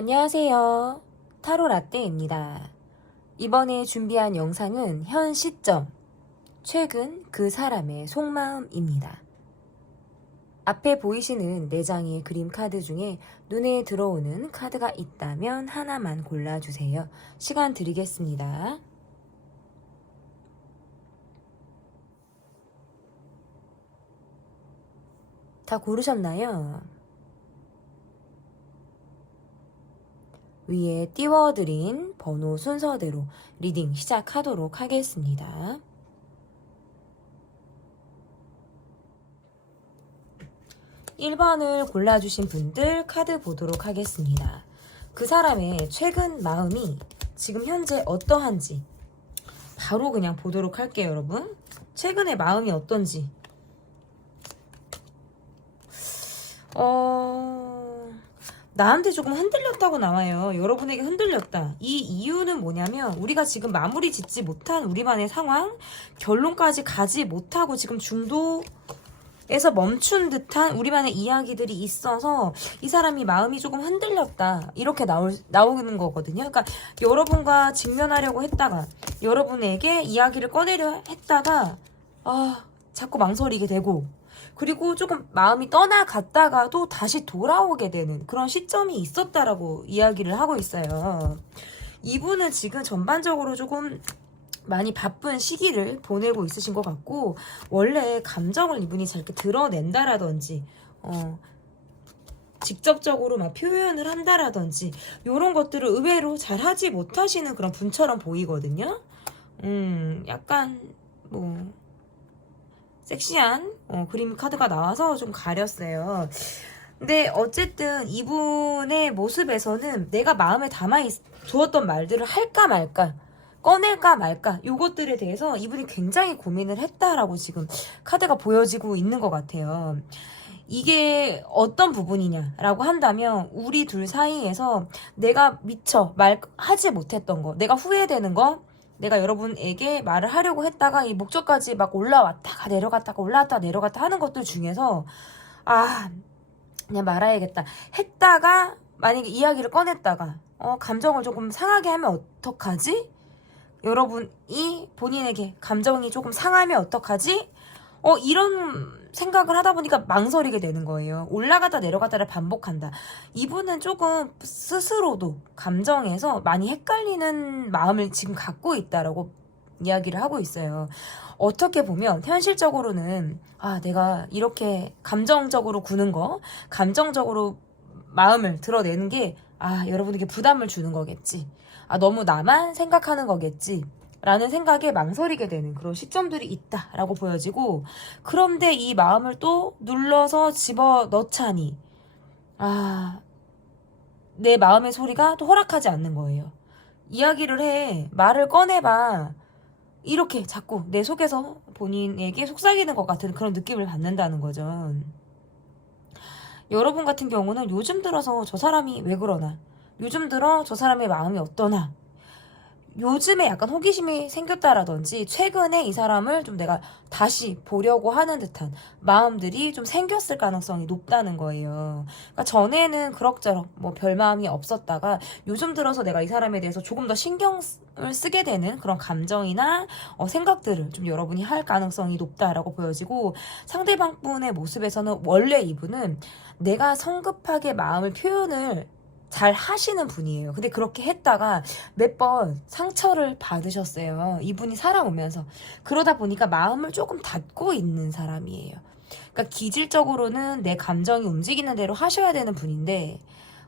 안녕하세요. 타로 라떼입니다. 이번에 준비한 영상은 현 시점, 최근 그 사람의 속마음입니다. 앞에 보이시는 4장의 그림 카드 중에 눈에 들어오는 카드가 있다면 하나만 골라주세요. 시간 드리겠습니다. 다 고르셨나요? 위에 띄워드린 번호 순서대로 리딩 시작하도록 하겠습니다. 1번을 골라주신 분들 카드 보도록 하겠습니다. 그 사람의 최근 마음이 지금 현재 어떠한지 바로 그냥 보도록 할게요, 여러분. 최근의 마음이 어떤지. 나한테 조금 흔들렸다고 나와요. 여러분에게 흔들렸다. 이 이유는 뭐냐면 우리가 지금 마무리 짓지 못한 우리만의 상황, 결론까지 가지 못하고 지금 중도에서 멈춘 듯한 우리만의 이야기들이 있어서 이 사람이 마음이 조금 흔들렸다. 이렇게 나오는 거거든요. 그러니까 여러분과 직면하려고 했다가 여러분에게 이야기를 꺼내려 했다가 자꾸 망설이게 되고 그리고 조금 마음이 떠나갔다가도 다시 돌아오게 되는 그런 시점이 있었다라고 이야기를 하고 있어요. 이분은 지금 전반적으로 조금 많이 바쁜 시기를 보내고 있으신 것 같고 원래 감정을 이분이 잘 이렇게 드러낸다라든지 직접적으로 막 표현을 한다라든지 이런 것들을 의외로 잘 하지 못하시는 그런 분처럼 보이거든요. 약간 섹시한 그림 카드가 나와서 좀 가렸어요. 근데 어쨌든 이분의 모습에서는 내가 마음에 두었던 말들을 할까 말까 꺼낼까 말까 요것들에 대해서 이분이 굉장히 고민을 했다라고 지금 카드가 보여지고 있는 것 같아요. 이게 어떤 부분이냐라고 한다면 우리 둘 사이에서 내가 미처 말하지 못했던 거, 내가 후회되는 거, 내가 여러분에게 말을 하려고 했다가 이 목적까지 막 올라왔다가 내려갔다가 올라왔다가 내려갔다 하는 것들 중에서 그냥 말아야겠다 했다가 만약에 이야기를 꺼냈다가 감정을 조금 상하게 하면 어떡하지? 여러분이 본인에게 감정이 조금 상하면 어떡하지? 이런 생각을 하다 보니까 망설이게 되는 거예요. 올라갔다 내려갔다를 반복한다. 이분은 조금 스스로도 감정에서 많이 헷갈리는 마음을 지금 갖고 있다라고 이야기를 하고 있어요. 어떻게 보면 현실적으로는 내가 이렇게 감정적으로 구는 거, 감정적으로 마음을 드러내는 게 여러분에게 부담을 주는 거겠지. 너무 나만 생각하는 거겠지. 라는 생각에 망설이게 되는 그런 시점들이 있다라고 보여지고 그런데 이 마음을 또 눌러서 집어넣자니 내 마음의 소리가 또 허락하지 않는 거예요. 이야기를 해. 말을 꺼내봐. 이렇게 자꾸 내 속에서 본인에게 속삭이는 것 같은 그런 느낌을 받는다는 거죠. 여러분 같은 경우는 요즘 들어서 저 사람이 왜 그러나 요즘 들어 저 사람의 마음이 어떠나 요즘에 약간 호기심이 생겼다라든지 최근에 이 사람을 좀 내가 다시 보려고 하는 듯한 마음들이 좀 생겼을 가능성이 높다는 거예요. 그러니까 전에는 그럭저럭 별 마음이 없었다가 요즘 들어서 내가 이 사람에 대해서 조금 더 신경을 쓰게 되는 그런 감정이나 생각들을 좀 여러분이 할 가능성이 높다라고 보여지고 상대방 분의 모습에서는 원래 이분은 내가 성급하게 마음을 표현을 잘 하시는 분이에요. 근데 그렇게 했다가 몇 번 상처를 받으셨어요. 이분이 살아오면서. 그러다 보니까 마음을 조금 닫고 있는 사람이에요. 그러니까 기질적으로는 내 감정이 움직이는 대로 하셔야 되는 분인데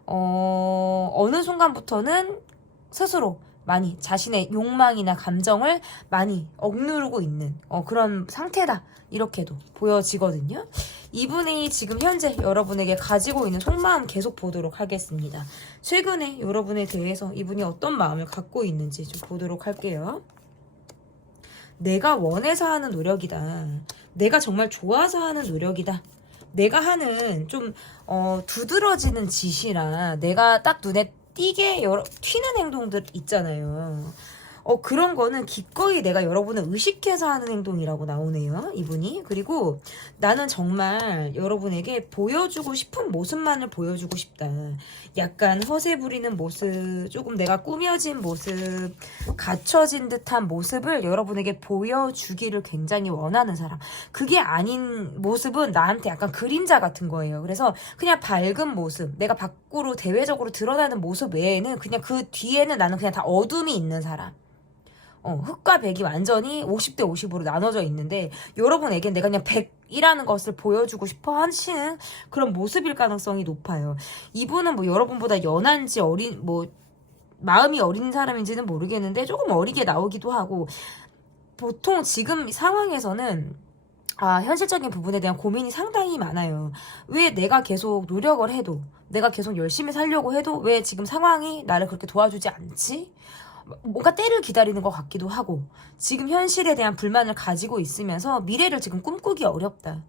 어느 순간부터는 스스로 많이 자신의 욕망이나 감정을 많이 억누르고 있는 그런 상태다. 이렇게도 보여지거든요. 이분이 지금 현재 여러분에게 가지고 있는 속마음 계속 보도록 하겠습니다. 최근에 여러분에 대해서 이분이 어떤 마음을 갖고 있는지 좀 보도록 할게요. 내가 원해서 하는 노력이다. 내가 정말 좋아서 하는 노력이다. 내가 하는 좀 두드러지는 짓이라 내가 딱 눈에 튀는 행동들 있잖아요. 그런 거는 기꺼이 내가 여러분을 의식해서 하는 행동이라고 나오네요, 이분이. 그리고 나는 정말 여러분에게 보여주고 싶은 모습만을 보여주고 싶다. 약간 허세 부리는 모습, 조금 내가 꾸며진 모습, 갖춰진 듯한 모습을 여러분에게 보여주기를 굉장히 원하는 사람. 그게 아닌 모습은 나한테 약간 그림자 같은 거예요. 그래서 그냥 밝은 모습, 내가 밖으로 대외적으로 드러나는 모습 외에는 그냥 그 뒤에는 나는 그냥 다 어둠이 있는 사람. 흑과 백이 완전히 50대 50으로 나눠져 있는데 여러분에겐 내가 그냥 100이라는 것을 보여주고 싶어 하시는 그런 모습일 가능성이 높아요. 이분은 뭐 여러분보다 연한지 마음이 어린 사람인지는 모르겠는데 조금 어리게 나오기도 하고, 보통 지금 상황에서는 현실적인 부분에 대한 고민이 상당히 많아요. 왜 내가 계속 노력을 해도, 내가 계속 열심히 살려고 해도 왜 지금 상황이 나를 그렇게 도와주지 않지? 뭔가 때를 기다리는 것 같기도 하고, 지금 현실에 대한 불만을 가지고 있으면서 미래를 지금 꿈꾸기 어렵다.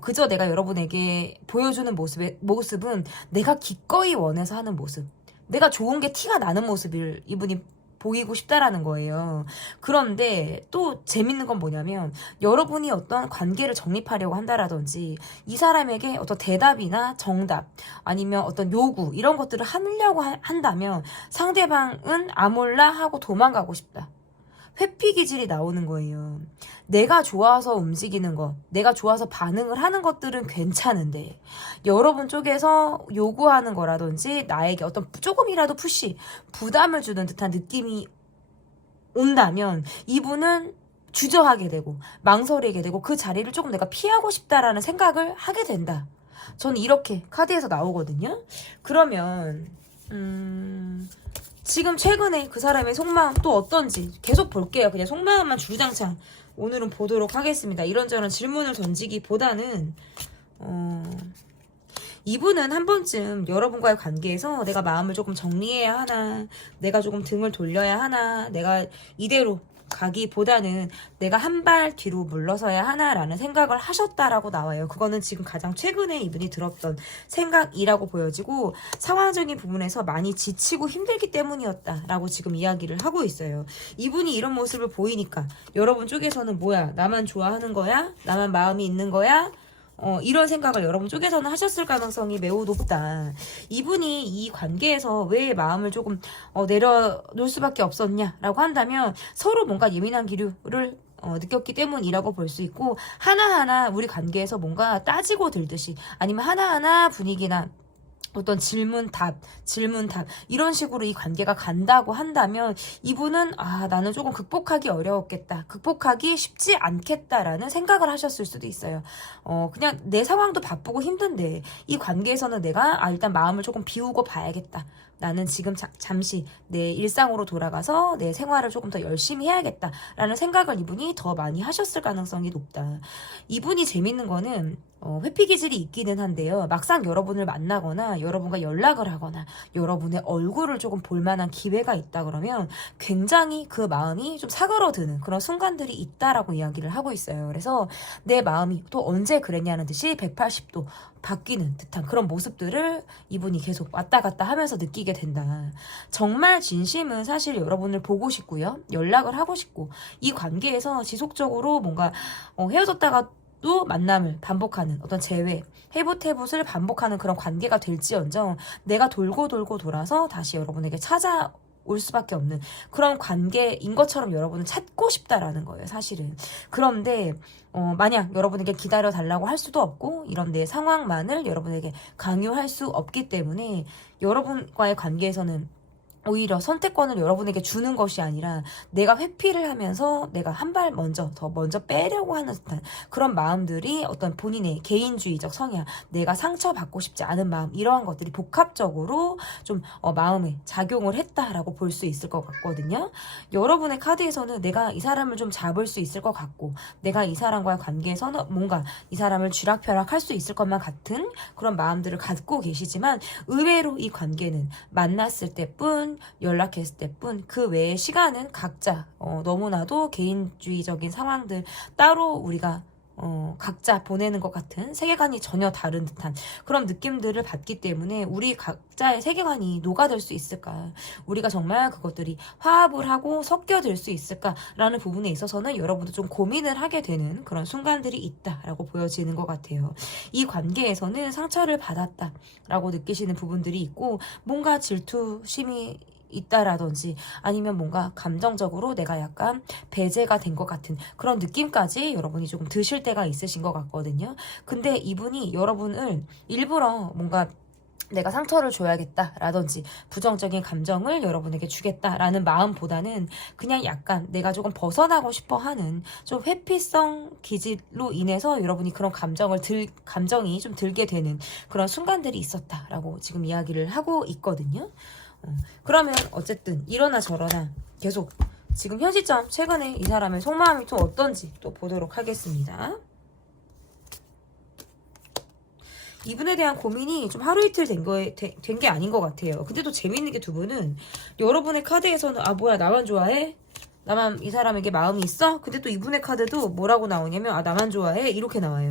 그저 내가 여러분에게 보여주는 모습은 내가 기꺼이 원해서 하는 모습, 내가 좋은 게 티가 나는 모습을 이분이 보이고 싶다라는 거예요. 그런데 또 재밌는 건 뭐냐면, 여러분이 어떤 관계를 정립하려고 한다라든지 이 사람에게 어떤 대답이나 정답 아니면 어떤 요구 이런 것들을 하려고 한다면 상대방은 아몰라 하고 도망가고 싶다. 회피 기질이 나오는 거예요. 내가 좋아서 움직이는 것, 내가 좋아서 반응을 하는 것들은 괜찮은데 여러분 쪽에서 요구하는 거라든지 나에게 어떤 조금이라도 부담을 주는 듯한 느낌이 온다면 이분은 주저하게 되고 망설이게 되고 그 자리를 조금 내가 피하고 싶다라는 생각을 하게 된다. 저는 이렇게 카드에서 나오거든요. 그러면 지금 최근에 그 사람의 속마음 또 어떤지 계속 볼게요. 그냥 속마음만 주구장창 오늘은 보도록 하겠습니다. 이런저런 질문을 던지기보다는 이분은 한 번쯤 여러분과의 관계에서 내가 마음을 조금 정리해야 하나, 내가 조금 등을 돌려야 하나, 내가 이대로 가기보다는 내가 한 발 뒤로 물러서야 하나라는 생각을 하셨다라고 나와요. 그거는 지금 가장 최근에 이분이 들었던 생각이라고 보여지고, 상황적인 부분에서 많이 지치고 힘들기 때문이었다라고 지금 이야기를 하고 있어요. 이분이 이런 모습을 보이니까 여러분 쪽에서는 뭐야, 나만 좋아하는 거야? 나만 마음이 있는 거야? 이런 생각을 여러분 쪽에서는 하셨을 가능성이 매우 높다. 이분이 이 관계에서 왜 마음을 조금 내려놓을 수밖에 없었냐라고 한다면 서로 뭔가 예민한 기류를 느꼈기 때문이라고 볼 수 있고, 하나하나 우리 관계에서 뭔가 따지고 들듯이 아니면 하나하나 분위기나 어떤 질문 답 이런 식으로 이 관계가 간다고 한다면 이분은 나는 조금 극복하기 어려웠겠다, 극복하기 쉽지 않겠다라는 생각을 하셨을 수도 있어요. 그냥 내 상황도 바쁘고 힘든데 이 관계에서는 내가 일단 마음을 조금 비우고 봐야겠다, 나는 지금 잠시 내 일상으로 돌아가서 내 생활을 조금 더 열심히 해야겠다라는 생각을 이분이 더 많이 하셨을 가능성이 높다. 이분이 재밌는 거는 회피 기질이 있기는 한데요. 막상 여러분을 만나거나 여러분과 연락을 하거나 여러분의 얼굴을 조금 볼 만한 기회가 있다 그러면 굉장히 그 마음이 좀 사그러드는 그런 순간들이 있다라고 이야기를 하고 있어요. 그래서 내 마음이 또 언제 그랬냐는 듯이 180도 바뀌는 듯한 그런 모습들을 이분이 계속 왔다 갔다 하면서 느끼게 된다. 정말 진심은 사실 여러분을 보고 싶고요, 연락을 하고 싶고, 이 관계에서 지속적으로 뭔가 헤어졌다가 또 만남을 반복하는 어떤 해봇을 반복하는 그런 관계가 될지언정 내가 돌고 돌아서 다시 여러분에게 찾아올 수밖에 없는 그런 관계인 것처럼 여러분은 찾고 싶다라는 거예요, 사실은. 그런데 만약 여러분에게 기다려 달라고 할 수도 없고 이런 내 상황만을 여러분에게 강요할 수 없기 때문에 여러분과의 관계에서는 오히려 선택권을 여러분에게 주는 것이 아니라 내가 회피를 하면서 내가 한 발 더 먼저 빼려고 하는 듯한 그런 마음들이 어떤 본인의 개인주의적 성향, 내가 상처받고 싶지 않은 마음, 이러한 것들이 복합적으로 좀 마음에 작용을 했다라고 볼 수 있을 것 같거든요. 여러분의 카드에서는 내가 이 사람을 좀 잡을 수 있을 것 같고, 내가 이 사람과의 관계에서는 뭔가 이 사람을 쥐락펴락할 수 있을 것만 같은 그런 마음들을 갖고 계시지만, 의외로 이 관계는 만났을 때뿐, 연락했을 때뿐, 그 외의 시간은 각자 너무나도 개인주의적인 상황들 따로 우리가 각자 보내는 것 같은 세계관이 전혀 다른 듯한 그런 느낌들을 받기 때문에 우리 각자의 세계관이 녹아들 수 있을까? 우리가 정말 그것들이 화합을 하고 섞여들 수 있을까라는 부분에 있어서는 여러분도 좀 고민을 하게 되는 그런 순간들이 있다라고 보여지는 것 같아요. 이 관계에서는 상처를 받았다라고 느끼시는 부분들이 있고 뭔가 질투심이 있다라든지 아니면 뭔가 감정적으로 내가 약간 배제가 된 것 같은 그런 느낌까지 여러분이 조금 드실 때가 있으신 것 같거든요. 근데 이분이 여러분을 일부러 뭔가 내가 상처를 줘야겠다라든지 부정적인 감정을 여러분에게 주겠다라는 마음보다는 그냥 약간 내가 조금 벗어나고 싶어 하는 좀 회피성 기질로 인해서 여러분이 그런 감정이 좀 들게 되는 그런 순간들이 있었다라고 지금 이야기를 하고 있거든요. 그러면 어쨌든 이러나 저러나 계속 지금 현 시점 최근에 이 사람의 속마음이 좀 어떤지 또 보도록 하겠습니다. 이분에 대한 고민이 좀 하루 이틀 된 게 아닌 것 같아요. 근데 또 재밌는 게 두 분은 여러분의 카드에서는 아 뭐야 나만 좋아해? 나만 이 사람에게 마음이 있어? 근데 또 이분의 카드도 뭐라고 나오냐면 아 나만 좋아해? 이렇게 나와요.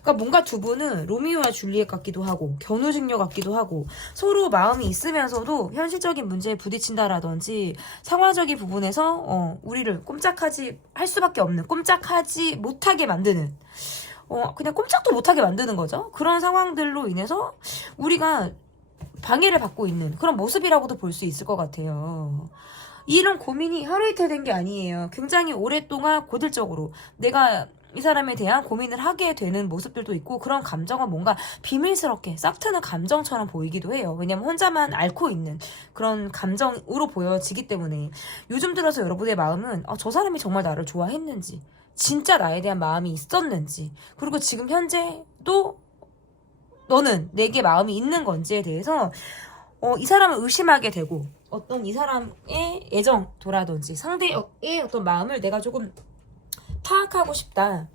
그러니까 뭔가 두 분은 로미오와 줄리엣 같기도 하고 견우직녀 같기도 하고 서로 마음이 있으면서도 현실적인 문제에 부딪힌다라든지 상황적인 부분에서 우리를 꼼짝하지 할 수밖에 없는 꼼짝하지 못하게 만드는 그냥 꼼짝도 못하게 만드는 거죠. 그런 상황들로 인해서 우리가 방해를 받고 있는 그런 모습이라고도 볼 수 있을 것 같아요. 이런 고민이 하루 이틀 된 게 아니에요. 굉장히 오랫동안 고질적으로 내가 이 사람에 대한 고민을 하게 되는 모습들도 있고 그런 감정은 뭔가 비밀스럽게 싹트는 감정처럼 보이기도 해요. 왜냐면 혼자만 앓고 있는 그런 감정으로 보여지기 때문에 요즘 들어서 여러분의 마음은 저 사람이 정말 나를 좋아했는지 진짜 나에 대한 마음이 있었는지 그리고 지금 현재도 너는 내게 마음이 있는 건지에 대해서 이 사람을 의심하게 되고 어떤 이 사람의 애정도라든지 상대의 어떤 마음을 내가 조금 파악하고 싶다.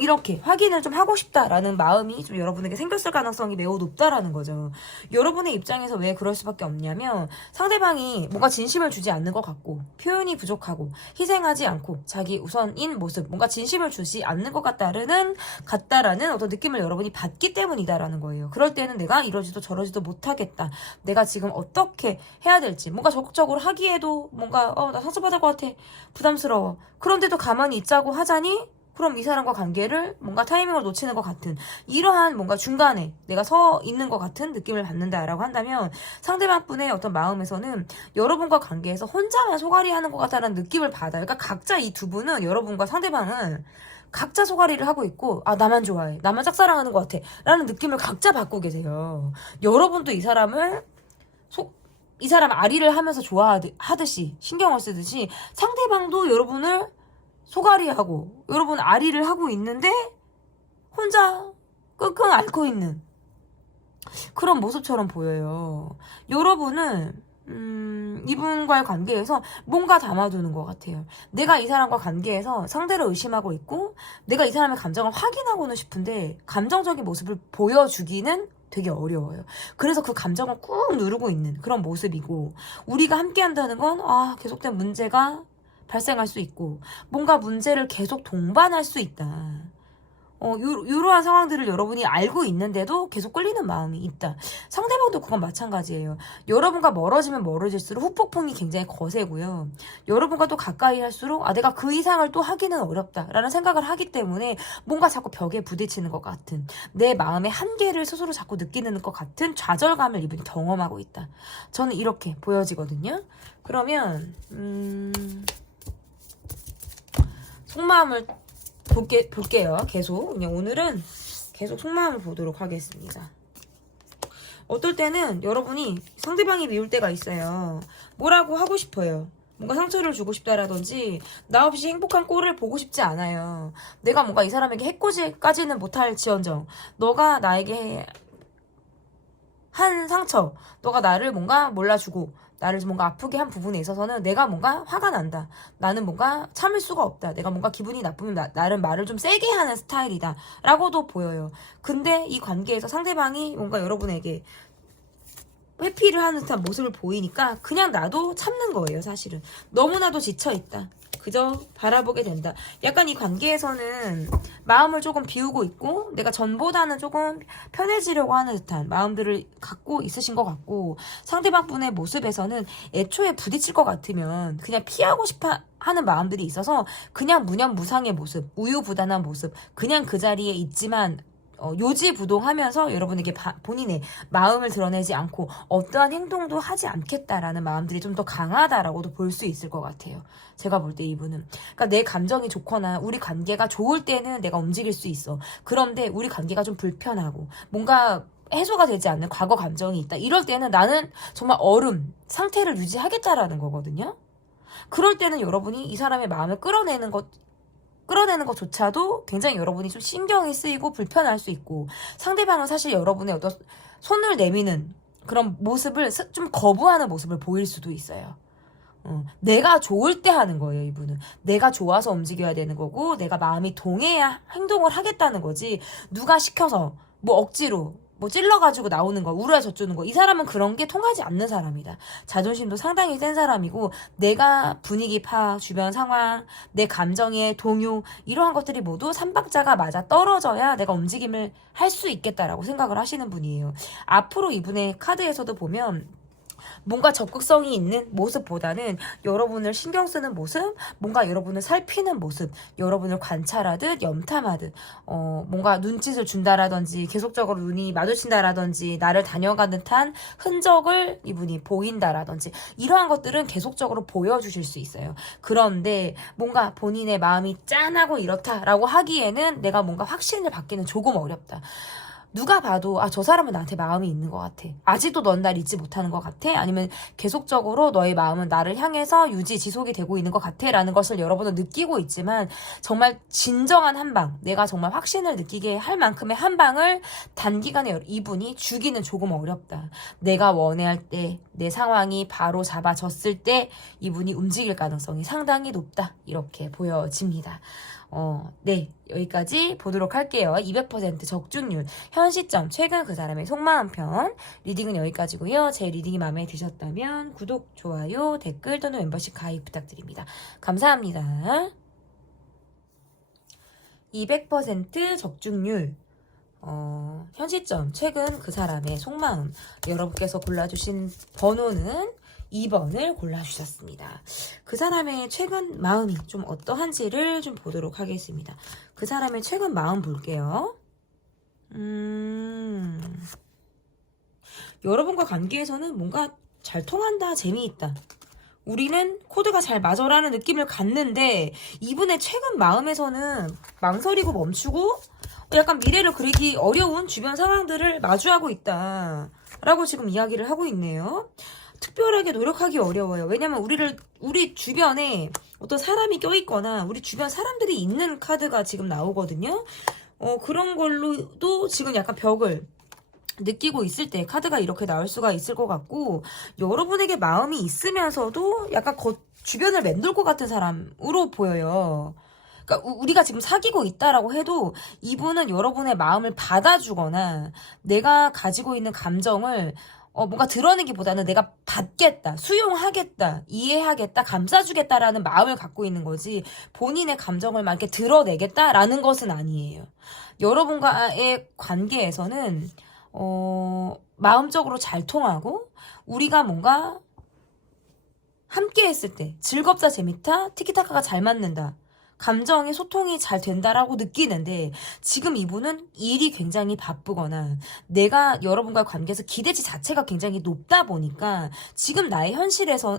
이렇게 확인을 좀 하고 싶다라는 마음이 좀 여러분에게 생겼을 가능성이 매우 높다라는 거죠. 여러분의 입장에서 왜 그럴 수밖에 없냐면 상대방이 뭔가 진심을 주지 않는 것 같고 표현이 부족하고 희생하지 않고 자기 우선인 모습 뭔가 진심을 주지 않는 것 같다라는 어떤 느낌을 여러분이 받기 때문이다라는 거예요. 그럴 때는 내가 이러지도 저러지도 못하겠다. 내가 지금 어떻게 해야 될지 뭔가 적극적으로 하기에도 뭔가 나 상처받을 것 같아. 부담스러워. 그런데도 가만히 있자고 하자니 그럼 이 사람과 관계를 뭔가 타이밍을 놓치는 것 같은 이러한 뭔가 중간에 내가 서 있는 것 같은 느낌을 받는다라고 한다면 상대방 분의 어떤 마음에서는 여러분과 관계에서 혼자만 소갈이 하는 것 같다는 느낌을 받아요. 그러니까 각자 이 두 분은 여러분과 상대방은 각자 소갈이를 하고 있고 나만 좋아해. 나만 짝사랑하는 것 같아. 라는 느낌을 각자 받고 계세요. 여러분도 이 사람을 이 사람 아리를 하면서 좋아하듯이 신경을 쓰듯이 상대방도 여러분을 소갈이하고 여러분 아리를 하고 있는데 혼자 끙끙 앓고 있는 그런 모습처럼 보여요. 여러분은 이분과의 관계에서 뭔가 담아두는 것 같아요. 내가 이 사람과 관계에서 상대를 의심하고 있고 내가 이 사람의 감정을 확인하고는 싶은데 감정적인 모습을 보여주기는 되게 어려워요. 그래서 그 감정을 꾹 누르고 있는 그런 모습이고 우리가 함께 한다는 건 계속된 문제가 발생할 수 있고 뭔가 문제를 계속 동반할 수 있다. 이러한 상황들을 여러분이 알고 있는데도 계속 끌리는 마음이 있다. 상대방도 그건 마찬가지예요. 여러분과 멀어지면 멀어질수록 후폭풍이 굉장히 거세고요. 여러분과 또 가까이 할수록 내가 그 이상을 또 하기는 어렵다라는 생각을 하기 때문에 뭔가 자꾸 벽에 부딪히는 것 같은 내 마음의 한계를 스스로 자꾸 느끼는 것 같은 좌절감을 이분이 경험하고 있다. 저는 이렇게 보여지거든요. 그러면 속마음을 볼게요. 계속 그냥 오늘은 계속 속마음을 보도록 하겠습니다. 어떨 때는 여러분이 상대방이 미울 때가 있어요. 뭐라고 하고 싶어요. 뭔가 상처를 주고 싶다라든지 나 없이 행복한 꼴을 보고 싶지 않아요. 내가 뭔가 이 사람에게 해코지까지는 못할지언정 너가 나에게 한 상처, 너가 나를 뭔가 몰라주고 나를 뭔가 아프게 한 부분에 있어서는 내가 뭔가 화가 난다. 나는 뭔가 참을 수가 없다. 내가 뭔가 기분이 나쁘면 나를 말을 좀 세게 하는 스타일이다. 라고도 보여요. 근데 이 관계에서 상대방이 뭔가 여러분에게 회피를 하는 듯한 모습을 보이니까 그냥 나도 참는 거예요, 사실은. 너무나도 지쳐있다. 그저 바라보게 된다. 약간 이 관계에서는 마음을 조금 비우고 있고 내가 전보다는 조금 편해지려고 하는 듯한 마음들을 갖고 있으신 것 같고, 상대방 분의 모습에서는 애초에 부딪힐 것 같으면 그냥 피하고 싶어 하는 마음들이 있어서 그냥 무념무상의 모습, 우유부단한 모습, 그냥 그 자리에 있지만 요지부동하면서 여러분에게 본인의 마음을 드러내지 않고 어떠한 행동도 하지 않겠다라는 마음들이 좀 더 강하다라고도 볼 수 있을 것 같아요. 제가 볼 때 이분은. 그러니까 내 감정이 좋거나 우리 관계가 좋을 때는 내가 움직일 수 있어. 그런데 우리 관계가 좀 불편하고 뭔가 해소가 되지 않는 과거 감정이 있다. 이럴 때는 나는 정말 얼음 상태를 유지하겠다라는 거거든요. 그럴 때는 여러분이 이 사람의 마음을 끌어내는 것조차도 굉장히 여러분이 좀 신경이 쓰이고 불편할 수 있고, 상대방은 사실 여러분의 어떤 손을 내미는 그런 모습을 좀 거부하는 모습을 보일 수도 있어요. 내가 좋을 때 하는 거예요, 이분은. 내가 좋아서 움직여야 되는 거고, 내가 마음이 동해야 행동을 하겠다는 거지, 누가 시켜서, 뭐 억지로, 뭐 찔러가지고 나오는 거, 우르르 젖주는 거, 이 사람은 그런 게 통하지 않는 사람이다. 자존심도 상당히 센 사람이고, 내가 분위기 파악, 주변 상황, 내 감정의 동요, 이러한 것들이 모두 삼박자가 맞아 떨어져야 내가 움직임을 할 수 있겠다라고 생각을 하시는 분이에요. 앞으로 이분의 카드에서도 보면 뭔가 적극성이 있는 모습보다는 여러분을 신경 쓰는 모습, 뭔가 여러분을 살피는 모습, 여러분을 관찰하듯 염탐하듯, 뭔가 눈짓을 준다라든지 계속적으로 눈이 마주친다라든지 나를 다녀가는 듯한 흔적을 이분이 보인다라든지, 이러한 것들은 계속적으로 보여주실 수 있어요. 그런데 뭔가 본인의 마음이 짠하고 이렇다라고 하기에는 내가 뭔가 확신을 받기는 조금 어렵다. 누가 봐도 저 사람은 나한테 마음이 있는 것 같아. 아직도 넌 날 잊지 못하는 것 같아. 아니면 계속적으로 너의 마음은 나를 향해서 지속이 되고 있는 것 같아 라는 것을 여러분은 느끼고 있지만, 정말 진정한 한방, 내가 정말 확신을 느끼게 할 만큼의 한방을 단기간에 이분이 주기는 조금 어렵다. 내가 원해할 때, 내 상황이 바로 잡아졌을 때 이분이 움직일 가능성이 상당히 높다, 이렇게 보여집니다. 네, 여기까지 보도록 할게요. 200% 적중률, 현 시점, 최근 그 사람의 속마음 편 리딩은 여기까지고요. 제 리딩이 마음에 드셨다면 구독, 좋아요, 댓글 또는 멤버십 가입 부탁드립니다. 감사합니다. 200% 적중률, 현 시점, 최근 그 사람의 속마음, 여러분께서 골라주신 번호는 2번을 골라주셨습니다. 그 사람의 최근 마음이 좀 어떠한지를 좀 보도록 하겠습니다. 그 사람의 최근 마음 볼게요. 여러분과 관계에서는 뭔가 잘 통한다, 재미있다, 우리는 코드가 잘 맞아라는 느낌을 갖는데, 이분의 최근 마음에서는 망설이고 멈추고 약간 미래를 그리기 어려운 주변 상황들을 마주하고 있다 라고 지금 이야기를 하고 있네요. 특별하게 노력하기 어려워요. 왜냐면 우리 주변에 어떤 사람이 껴있거나 우리 주변 사람들이 있는 카드가 지금 나오거든요. 그런 걸로도 지금 약간 벽을 느끼고 있을 때 카드가 이렇게 나올 수가 있을 것 같고, 여러분에게 마음이 있으면서도 약간 주변을 맴돌 것 같은 사람으로 보여요. 그러니까 우리가 지금 사귀고 있다라고 해도 이분은 여러분의 마음을 받아주거나 내가 가지고 있는 감정을 뭔가 드러내기보다는 내가 받겠다, 수용하겠다, 이해하겠다, 감싸주겠다라는 마음을 갖고 있는 거지, 본인의 감정을 막 이렇게 드러내겠다라는 것은 아니에요. 여러분과의 관계에서는 마음적으로 잘 통하고, 우리가 뭔가 함께 했을 때 즐겁다, 재밌다, 티키타카가 잘 맞는다, 감정의 소통이 잘 된다라고 느끼는데, 지금 이분은 일이 굉장히 바쁘거나 내가 여러분과의 관계에서 기대치 자체가 굉장히 높다 보니까 지금 나의 현실에서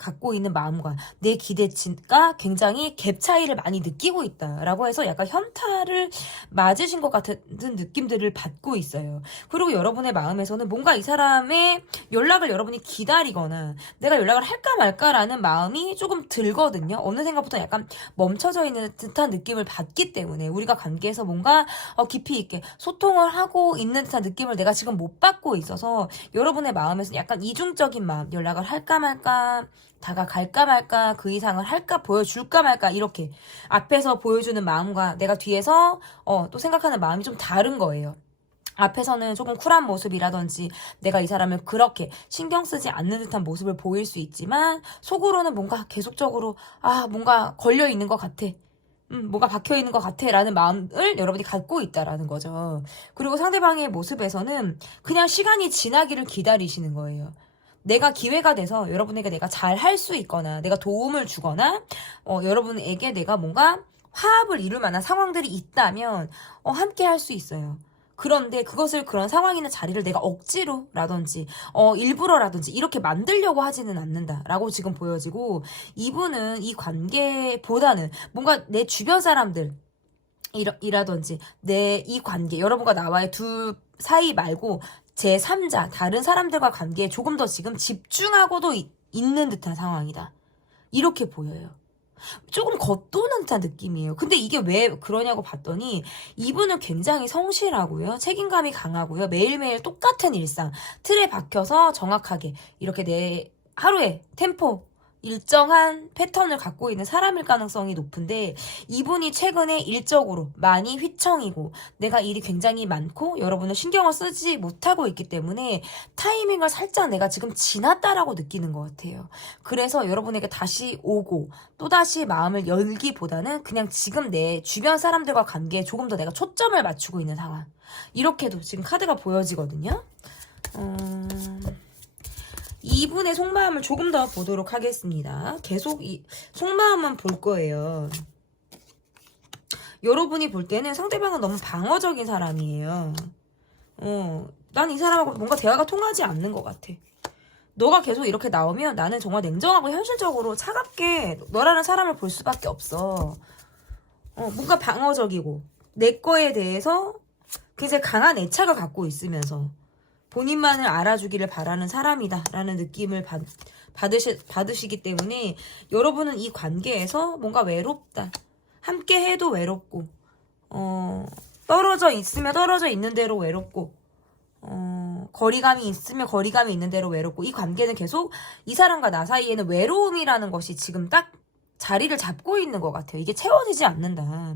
갖고 있는 마음과 내 기대치가 굉장히 갭 차이를 많이 느끼고 있다라고 해서 약간 현타를 맞으신 것 같은 느낌들을 받고 있어요. 그리고 여러분의 마음에서는 뭔가 이 사람의 연락을 여러분이 기다리거나 내가 연락을 할까 말까라는 마음이 조금 들거든요. 어느 생각부터 약간 멈춰져 있는 듯한 느낌을 받기 때문에 우리가 관계에서 뭔가 깊이 있게 소통을 하고 있는 듯한 느낌을 내가 지금 못 받고 있어서, 여러분의 마음에서는 약간 이중적인 마음, 연락을 할까 말까, 다가갈까 말까, 그 이상을 할까, 보여줄까 말까, 이렇게 앞에서 보여주는 마음과 내가 뒤에서 또 생각하는 마음이 좀 다른 거예요. 앞에서는 조금 쿨한 모습이라든지 내가 이 사람을 그렇게 신경 쓰지 않는 듯한 모습을 보일 수 있지만 속으로는 뭔가 계속적으로 뭔가 걸려 있는 것 같아. 뭐가 박혀 있는 것 같아 라는 마음을 여러분이 갖고 있다라는 거죠. 그리고 상대방의 모습에서는 그냥 시간이 지나기를 기다리시는 거예요. 내가 기회가 돼서 여러분에게 내가 잘 할 수 있거나 내가 도움을 주거나 여러분에게 내가 뭔가 화합을 이룰 만한 상황들이 있다면 함께 할 수 있어요. 그런데 그것을 그런 상황이나 자리를 내가 억지로라든지 일부러라든지 이렇게 만들려고 하지는 않는다라고 지금 보여지고, 이분은 이 관계보다는 뭔가 내 주변 사람들 이라든지 내 이 관계, 여러분과 나와의 둘 사이 말고 제3자 다른 사람들과 관계에 조금 더 지금 집중하고도 있는 듯한 상황이다, 이렇게 보여요. 조금 겉도는 듯한 느낌이에요. 근데 이게 왜 그러냐고 봤더니 이분은 굉장히 성실하고요, 책임감이 강하고요, 매일매일 똑같은 일상 틀에 박혀서 정확하게 이렇게 내 하루의 템포 일정한 패턴을 갖고 있는 사람일 가능성이 높은데, 이분이 최근에 일적으로 많이 휘청이고 내가 일이 굉장히 많고 여러분은 신경을 쓰지 못하고 있기 때문에 타이밍을 살짝 내가 지금 지났다라고 느끼는 것 같아요. 그래서 여러분에게 다시 오고 또다시 마음을 열기보다는 그냥 지금 내 주변 사람들과 관계에 조금 더 내가 초점을 맞추고 있는 상황, 이렇게도 지금 카드가 보여지거든요. 이분의 속마음을 조금 더 보도록 하겠습니다. 계속 이 속마음만 볼 거예요. 여러분이 볼 때는 상대방은 너무 방어적인 사람이에요. 난 이 사람하고 뭔가 대화가 통하지 않는 것 같아. 너가 계속 이렇게 나오면 나는 정말 냉정하고 현실적으로 차갑게 너라는 사람을 볼 수밖에 없어. 뭔가 방어적이고 내 거에 대해서 굉장히 강한 애착을 갖고 있으면서 본인만을 알아주기를 바라는 사람이다 라는 느낌을 받으시기 때문에 여러분은 이 관계에서 뭔가 외롭다, 함께 해도 외롭고 떨어져 있으면 떨어져 있는 대로 외롭고 거리감이 있으면 거리감이 있는 대로 외롭고, 이 관계는 계속 이 사람과 나 사이에는 외로움이라는 것이 지금 딱 자리를 잡고 있는 것 같아요. 이게 채워지지 않는다,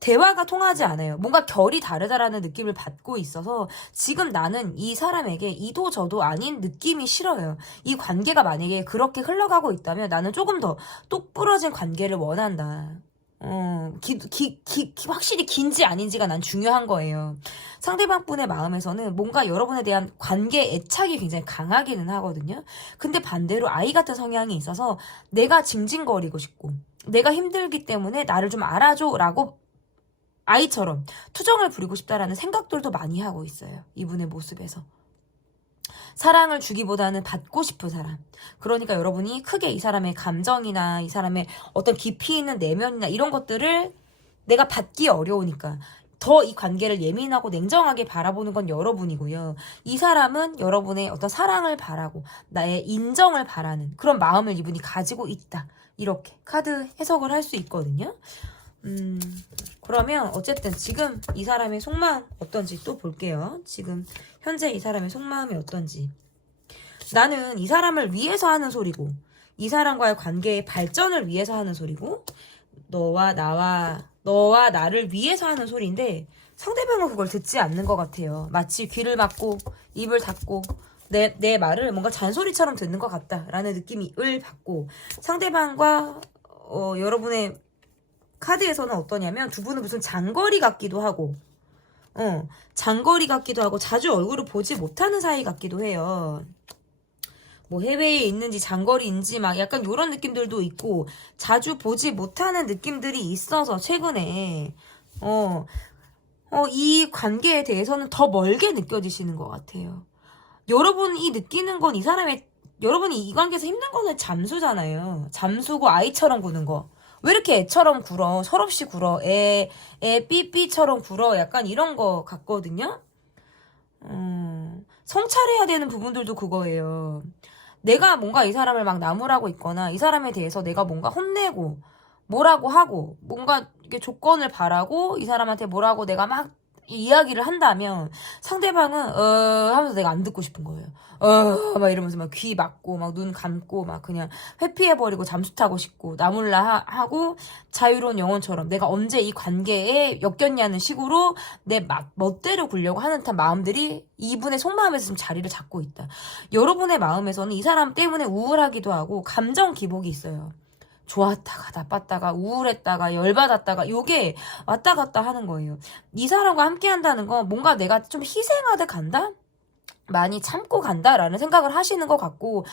대화가 통하지 않아요. 뭔가 결이 다르다라는 느낌을 받고 있어서 지금 나는 이 사람에게 이도 저도 아닌 느낌이 싫어요. 이 관계가 만약에 그렇게 흘러가고 있다면 나는 조금 더 똑부러진 관계를 원한다. 확실히 긴지 아닌지가 난 중요한 거예요. 상대방 분의 마음에서는 뭔가 여러분에 대한 관계 애착이 굉장히 강하기는 하거든요. 근데 반대로 아이 같은 성향이 있어서 내가 징징거리고 싶고 내가 힘들기 때문에 나를 좀 알아줘 라고 아이처럼 투정을 부리고 싶다라는 생각들도 많이 하고 있어요. 이분의 모습에서. 사랑을 주기보다는 받고 싶은 사람. 그러니까 여러분이 크게 이 사람의 감정이나 이 사람의 어떤 깊이 있는 내면이나 이런 것들을 내가 받기 어려우니까 더 이 관계를 예민하고 냉정하게 바라보는 건 여러분이고요. 이 사람은 여러분의 어떤 사랑을 바라고 나의 인정을 바라는 그런 마음을 이분이 가지고 있다, 이렇게 카드 해석을 할 수 있거든요. 그러면 어쨌든 지금 이 사람의 속마음 어떤지 또 볼게요. 지금 현재 이 사람의 속마음이 어떤지. 나는 이 사람을 위해서 하는 소리고 이 사람과의 관계의 발전을 위해서 하는 소리고 너와 나를 위해서 하는 소리인데 상대방은 그걸 듣지 않는 것 같아요. 마치 귀를 막고 입을 닫고 내 말을 뭔가 잔소리처럼 듣는 것 같다라는 느낌을 받고, 상대방과 여러분의 카드에서는 어떠냐면 두 분은 무슨 장거리 같기도 하고 장거리 같기도 하고 자주 얼굴을 보지 못하는 사이 같기도 해요. 뭐 해외에 있는지 장거리인지 막 약간 이런 느낌들도 있고 자주 보지 못하는 느낌들이 있어서 최근에 이 관계에 대해서는 더 멀게 느껴지시는 것 같아요. 여러분이 느끼는 건 이 사람의, 여러분이 이 관계에서 힘든 거는 잠수잖아요. 잠수고 아이처럼 구는 거. 왜 이렇게 애처럼 굴어? 철없이 굴어? 애 삐삐처럼 굴어? 약간 이런 거 같거든요? 성찰해야 되는 부분들도 그거예요. 내가 뭔가 이 사람을 막 나무라고 있거나 이 사람에 대해서 내가 뭔가 혼내고 뭐라고 하고 뭔가 이렇게 조건을 바라고 이 사람한테 뭐라고 내가 막 이야기를 한다면 상대방은 하면서 내가 안 듣고 싶은 거예요. 막 이러면서 막 귀 막고 막 눈 감고 막 그냥 회피해버리고 잠수 타고 싶고 나 몰라 하고 자유로운 영혼처럼 내가 언제 이 관계에 엮였냐는 식으로 내 멋대로 굴려고 하는 듯한 마음들이 이분의 속마음에서 지금 자리를 잡고 있다. 여러분의 마음에서는 이 사람 때문에 우울하기도 하고 감정 기복이 있어요. 좋았다가 나빴다가 우울했다가 열받았다가 요게 왔다 갔다 하는 거예요. 이 사람과 함께 한다는 건 뭔가 내가 좀 희생하듯 간다? 많이 참고 간다라는 생각을 하시는 것 같고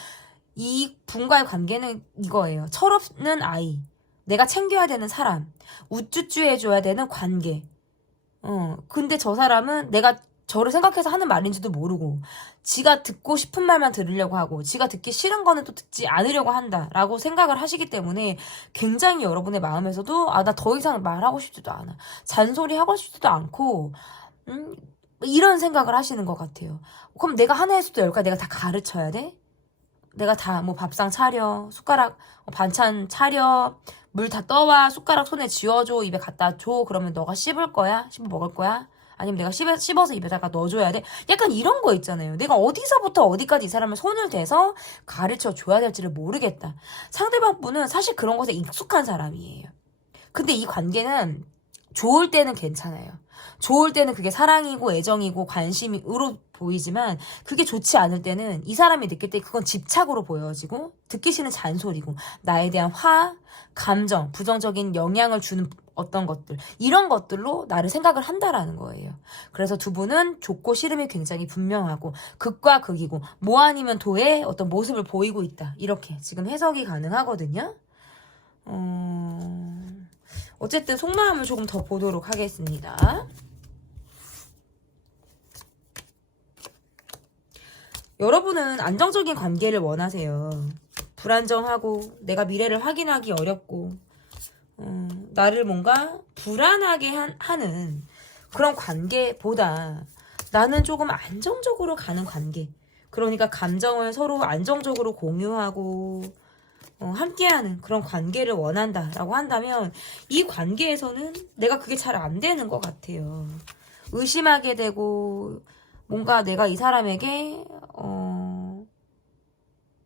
이 분과의 관계는 이거예요. 철없는 아이, 내가 챙겨야 되는 사람, 우쭈쭈 해줘야 되는 관계. 근데 저 사람은 내가 저를 생각해서 하는 말인지도 모르고 지가 듣고 싶은 말만 들으려고 하고 지가 듣기 싫은 거는 또 듣지 않으려고 한다라고 생각을 하시기 때문에 굉장히 여러분의 마음에서도 나 더 이상 말하고 싶지도 않아. 잔소리하고 싶지도 않고 이런 생각을 하시는 것 같아요. 그럼 내가 하나에서도 열까지 내가 다 가르쳐야 돼? 내가 다 뭐 밥상 차려, 숟가락 반찬 차려, 물 다 떠와, 숟가락 손에 쥐어줘, 입에 갖다 줘. 그러면 너가 씹을 거야? 씹어 먹을 거야? 아니면 내가 씹어서 입에다가 넣어줘야 돼? 약간 이런 거 있잖아요. 내가 어디서부터 어디까지 이 사람을 손을 대서 가르쳐 줘야 될지를 모르겠다. 상대방 분은 사실 그런 것에 익숙한 사람이에요. 근데 이 관계는 좋을 때는 괜찮아요. 좋을 때는 그게 사랑이고 애정이고 관심으로 보이지만 그게 좋지 않을 때는 이 사람이 느낄 때 그건 집착으로 보여지고 듣기 싫은 잔소리고 나에 대한 화, 감정, 부정적인 영향을 주는 어떤 것들 이런 것들로 나를 생각을 한다라는 거예요. 그래서 두 분은 좋고 싫음이 굉장히 분명하고 극과 극이고 뭐 아니면 도의 어떤 모습을 보이고 있다. 이렇게 지금 해석이 가능하거든요. 어쨌든 속마음을 조금 더 보도록 하겠습니다. 여러분은 안정적인 관계를 원하세요. 불안정하고 내가 미래를 확인하기 어렵고 나를 뭔가 불안하게 하는 그런 관계보다 나는 조금 안정적으로 가는 관계. 그러니까 감정을 서로 안정적으로 공유하고 함께하는 그런 관계를 원한다라고 한다면 이 관계에서는 내가 그게 잘 안 되는 것 같아요. 의심하게 되고 뭔가 내가 이 사람에게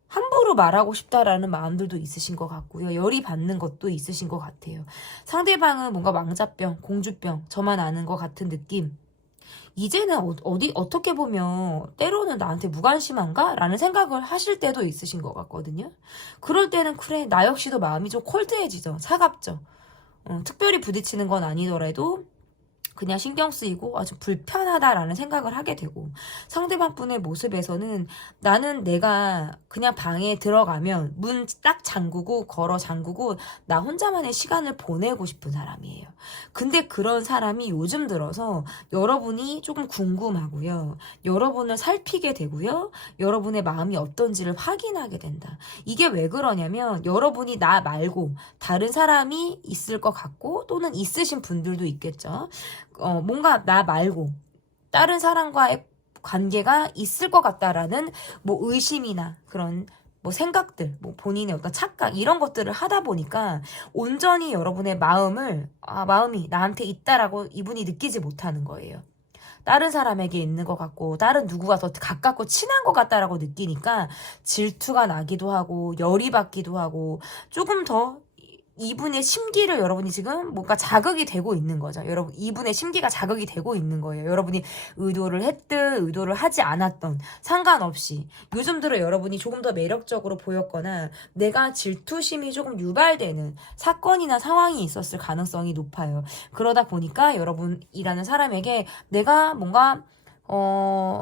함부로 말하고 싶다라는 마음들도 있으신 것 같고요. 열이 받는 것도 있으신 것 같아요. 상대방은 뭔가 왕자병, 공주병, 저만 아는 것 같은 느낌. 이제는 어떻게 보면 때로는 나한테 무관심한가? 라는 생각을 하실 때도 있으신 것 같거든요. 그럴 때는 그래, 나 역시도 마음이 좀 콜드해지죠. 차갑죠. 특별히 부딪히는 건 아니더라도 그냥 신경 쓰이고 아주 불편하다라는 생각을 하게 되고 상대방 분의 모습에서는 나는 내가 그냥 방에 들어가면 문 딱 잠그고 걸어 잠그고 나 혼자만의 시간을 보내고 싶은 사람이에요. 근데 그런 사람이 요즘 들어서 여러분이 조금 궁금하고요. 여러분을 살피게 되고요. 여러분의 마음이 어떤지를 확인하게 된다. 이게 왜 그러냐면 여러분이 나 말고 다른 사람이 있을 것 같고 또는 있으신 분들도 있겠죠. 뭔가 나 말고 다른 사람과의 관계가 있을 것 같다라는 뭐 의심이나 그런 뭐 생각들, 뭐 본인의 어떤 착각 이런 것들을 하다 보니까 온전히 여러분의 마음이 나한테 있다라고 이분이 느끼지 못하는 거예요. 다른 사람에게 있는 것 같고 다른 누구가 더 가깝고 친한 것 같다라고 느끼니까 질투가 나기도 하고 열이 받기도 하고 조금 더 이분의 심기를 여러분이 지금 뭔가 자극이 되고 있는 거죠. 여러분 이분의 심기가 자극이 되고 있는 거예요. 여러분이 의도를 했든 의도를 하지 않았던 상관없이 요즘 들어 여러분이 조금 더 매력적으로 보였거나 내가 질투심이 조금 유발되는 사건이나 상황이 있었을 가능성이 높아요. 그러다 보니까 여러분이라는 사람에게 내가 뭔가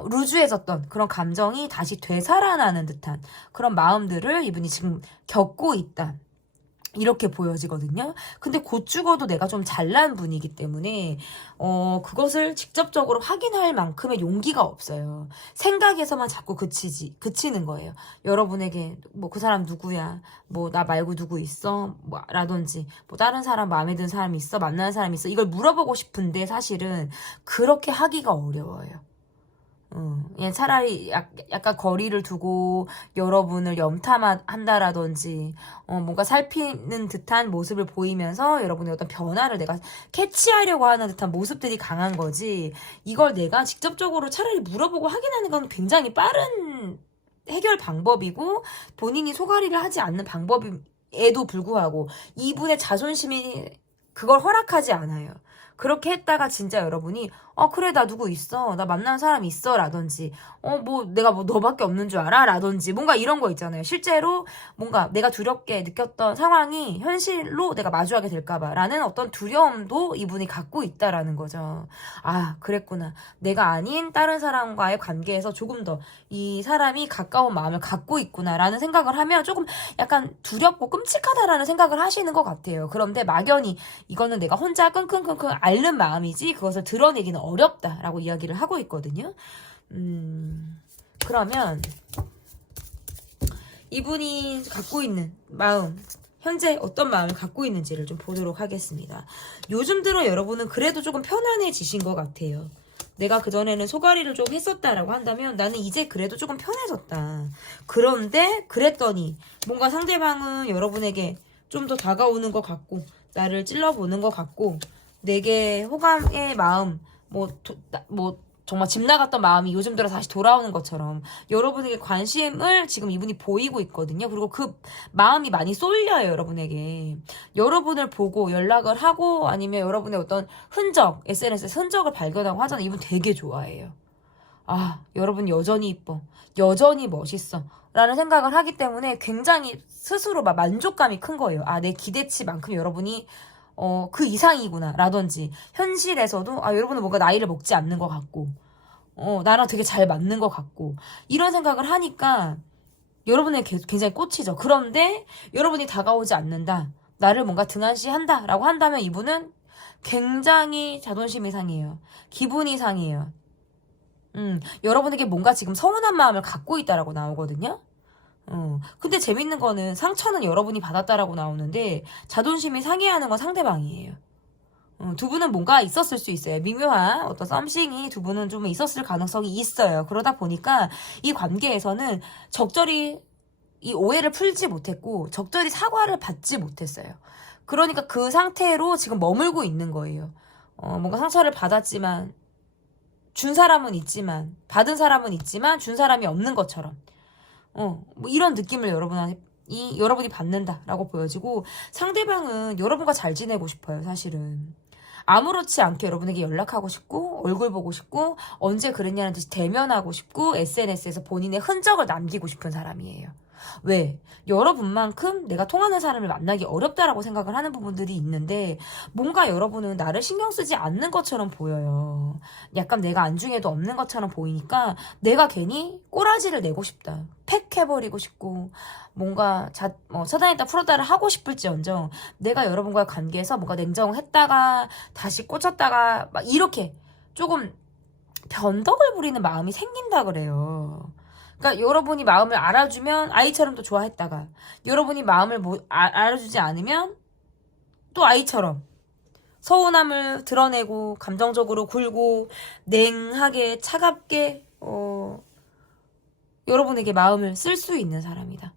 루즈해졌던 그런 감정이 다시 되살아나는 듯한 그런 마음들을 이분이 지금 겪고 있다. 이렇게 보여지거든요. 근데 곧 죽어도 내가 좀 잘난 분이기 때문에 그것을 직접적으로 확인할 만큼의 용기가 없어요. 생각에서만 자꾸 그치는 거예요. 여러분에게 뭐 그 사람 누구야? 뭐 나 말고 누구 있어? 뭐 라든지 뭐 다른 사람 마음에 드는 사람 있어? 만나는 사람 있어? 이걸 물어보고 싶은데 사실은 그렇게 하기가 어려워요. 그냥 차라리 약간 거리를 두고 여러분을 염탐한다라든지, 뭔가 살피는 듯한 모습을 보이면서 여러분의 어떤 변화를 내가 캐치하려고 하는 듯한 모습들이 강한 거지, 이걸 내가 직접적으로 차라리 물어보고 확인하는 건 굉장히 빠른 해결 방법이고, 본인이 소가리를 하지 않는 방법에도 불구하고, 이분의 자존심이 그걸 허락하지 않아요. 그렇게 했다가 진짜 여러분이 그래 나 누구 있어 나 만나는 사람 있어 라든지 뭐 내가 뭐 너밖에 없는 줄 알아 라든지 뭔가 이런 거 있잖아요. 실제로 뭔가 내가 두렵게 느꼈던 상황이 현실로 내가 마주하게 될까봐 라는 어떤 두려움도 이분이 갖고 있다라는 거죠. 아 그랬구나. 내가 아닌 다른 사람과의 관계에서 조금 더 이 사람이 가까운 마음을 갖고 있구나 라는 생각을 하면 조금 약간 두렵고 끔찍하다라는 생각을 하시는 것 같아요. 그런데 막연히 이거는 내가 혼자 끙끙끙끙 앓는 마음이지 그것을 드러내기는 어렵다라고 이야기를 하고 있거든요. 그러면 이분이 갖고 있는 마음, 현재 어떤 마음을 갖고 있는지를 좀 보도록 하겠습니다. 요즘 들어 여러분은 그래도 조금 편안해지신 것 같아요. 내가 그전에는 소가리를 좀 했었다라고 한다면 나는 이제 그래도 조금 편해졌다. 그런데 그랬더니 뭔가 상대방은 여러분에게 좀 더 다가오는 것 같고 나를 찔러보는 것 같고 내게 호감의 마음 뭐 정말 집 나갔던 마음이 요즘 들어 다시 돌아오는 것처럼 여러분에게 관심을 지금 이분이 보이고 있거든요. 그리고 그 마음이 많이 쏠려요, 여러분에게. 여러분을 보고 연락을 하고 아니면 여러분의 어떤 흔적, SNS에서 흔적을 발견하고 하잖아요. 이분 되게 좋아해요. 아, 여러분 여전히 이뻐. 여전히 멋있어. 라는 생각을 하기 때문에 굉장히 스스로 막 만족감이 큰 거예요. 아, 내 기대치만큼 여러분이 그 이상이구나 라든지 현실에서도 여러분은 뭔가 나이를 먹지 않는 것 같고 나랑 되게 잘 맞는 것 같고 이런 생각을 하니까 여러분에게 굉장히 꽂히죠. 그런데 여러분이 다가오지 않는다, 나를 뭔가 등한시한다 라고 한다면 이분은 굉장히 자존심이 상해요. 기분이 상해요. 여러분에게 뭔가 지금 서운한 마음을 갖고 있다라고 나오거든요. 근데 재밌는 거는 상처는 여러분이 받았다라고 나오는데 자존심이 상해하는 건 상대방이에요. 두 분은 뭔가 있었을 수 있어요. 미묘한 어떤 썸씽이 두 분은 좀 있었을 가능성이 있어요. 그러다 보니까 이 관계에서는 적절히 이 오해를 풀지 못했고 적절히 사과를 받지 못했어요. 그러니까 그 상태로 지금 머물고 있는 거예요. 뭔가 상처를 받았지만 준 사람은 있지만 받은 사람은 있지만 준 사람이 없는 것처럼 뭐 이런 느낌을 여러분이 받는다라고 보여지고 상대방은 여러분과 잘 지내고 싶어요. 사실은 아무렇지 않게 여러분에게 연락하고 싶고 얼굴 보고 싶고 언제 그랬냐는 듯이 대면하고 싶고 SNS에서 본인의 흔적을 남기고 싶은 사람이에요. 왜? 여러분만큼 내가 통하는 사람을 만나기 어렵다라고 생각을 하는 부분들이 있는데 뭔가 여러분은 나를 신경 쓰지 않는 것처럼 보여요. 약간 내가 안중에도 없는 것처럼 보이니까 내가 괜히 꼬라지를 내고 싶다. 팩 해버리고 싶고 뭔가 차단했다 풀었다를 하고 싶을지언정 내가 여러분과의 관계에서 뭔가 냉정했다가 다시 꽂혔다가 막 이렇게 조금 변덕을 부리는 마음이 생긴다 그래요. 그러니까 여러분이 마음을 알아주면 아이처럼 또 좋아했다가 여러분이 마음을 알아주지 않으면 또 아이처럼 서운함을 드러내고 감정적으로 굴고 냉하게 차갑게 여러분에게 마음을 쓸 수 있는 사람이다.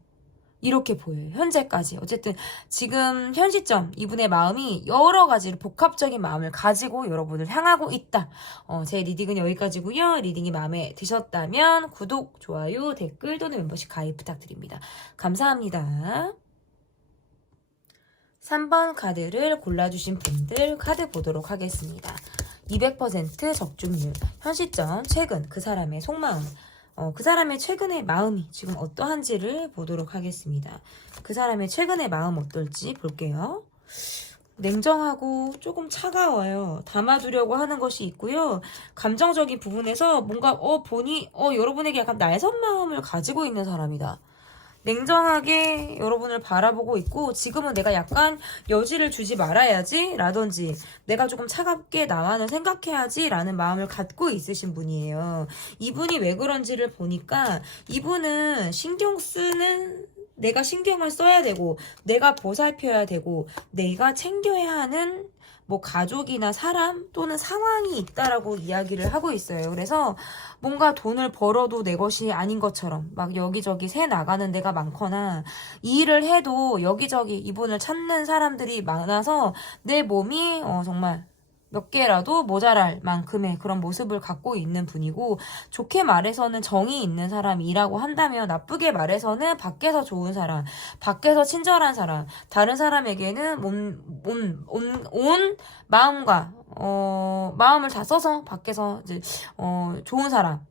이렇게 보여요. 현재까지. 어쨌든 지금 현 시점 이분의 마음이 여러 가지로 복합적인 마음을 가지고 여러분을 향하고 있다. 제 리딩은 여기까지고요. 리딩이 마음에 드셨다면 구독, 좋아요, 댓글 또는 멤버십 가입 부탁드립니다. 감사합니다. 3번 카드를 골라주신 분들 카드 보도록 하겠습니다. 200% 적중률, 현 시점, 최근 그 사람의 속마음, 그 사람의 최근의 마음이 지금 어떠한지를 보도록 하겠습니다. 그 사람의 최근의 마음 어떨지 볼게요. 냉정하고 조금 차가워요. 담아두려고 하는 것이 있고요. 감정적인 부분에서 뭔가 여러분에게 약간 날선 마음을 가지고 있는 사람이다. 냉정하게 여러분을 바라보고 있고 지금은 내가 약간 여지를 주지 말아야지 라든지 내가 조금 차갑게 나만을 생각해야지 라는 마음을 갖고 있으신 분이에요. 이분이 왜 그런지를 보니까 이분은 내가 신경을 써야 되고 내가 보살펴야 되고 내가 챙겨야 하는 뭐 가족이나 사람 또는 상황이 있다라고 이야기를 하고 있어요. 그래서 뭔가 돈을 벌어도 내 것이 아닌 것처럼 막 여기저기 새 나가는 데가 많거나 이 일을 해도 여기저기 이분을 찾는 사람들이 많아서 내 몸이 정말 몇 개라도 모자랄 만큼의 그런 모습을 갖고 있는 분이고, 좋게 말해서는 정이 있는 사람이라고 한다면, 나쁘게 말해서는 밖에서 좋은 사람, 밖에서 친절한 사람, 다른 사람에게는 온 마음과 마음을 다 써서 밖에서 이제 좋은 사람.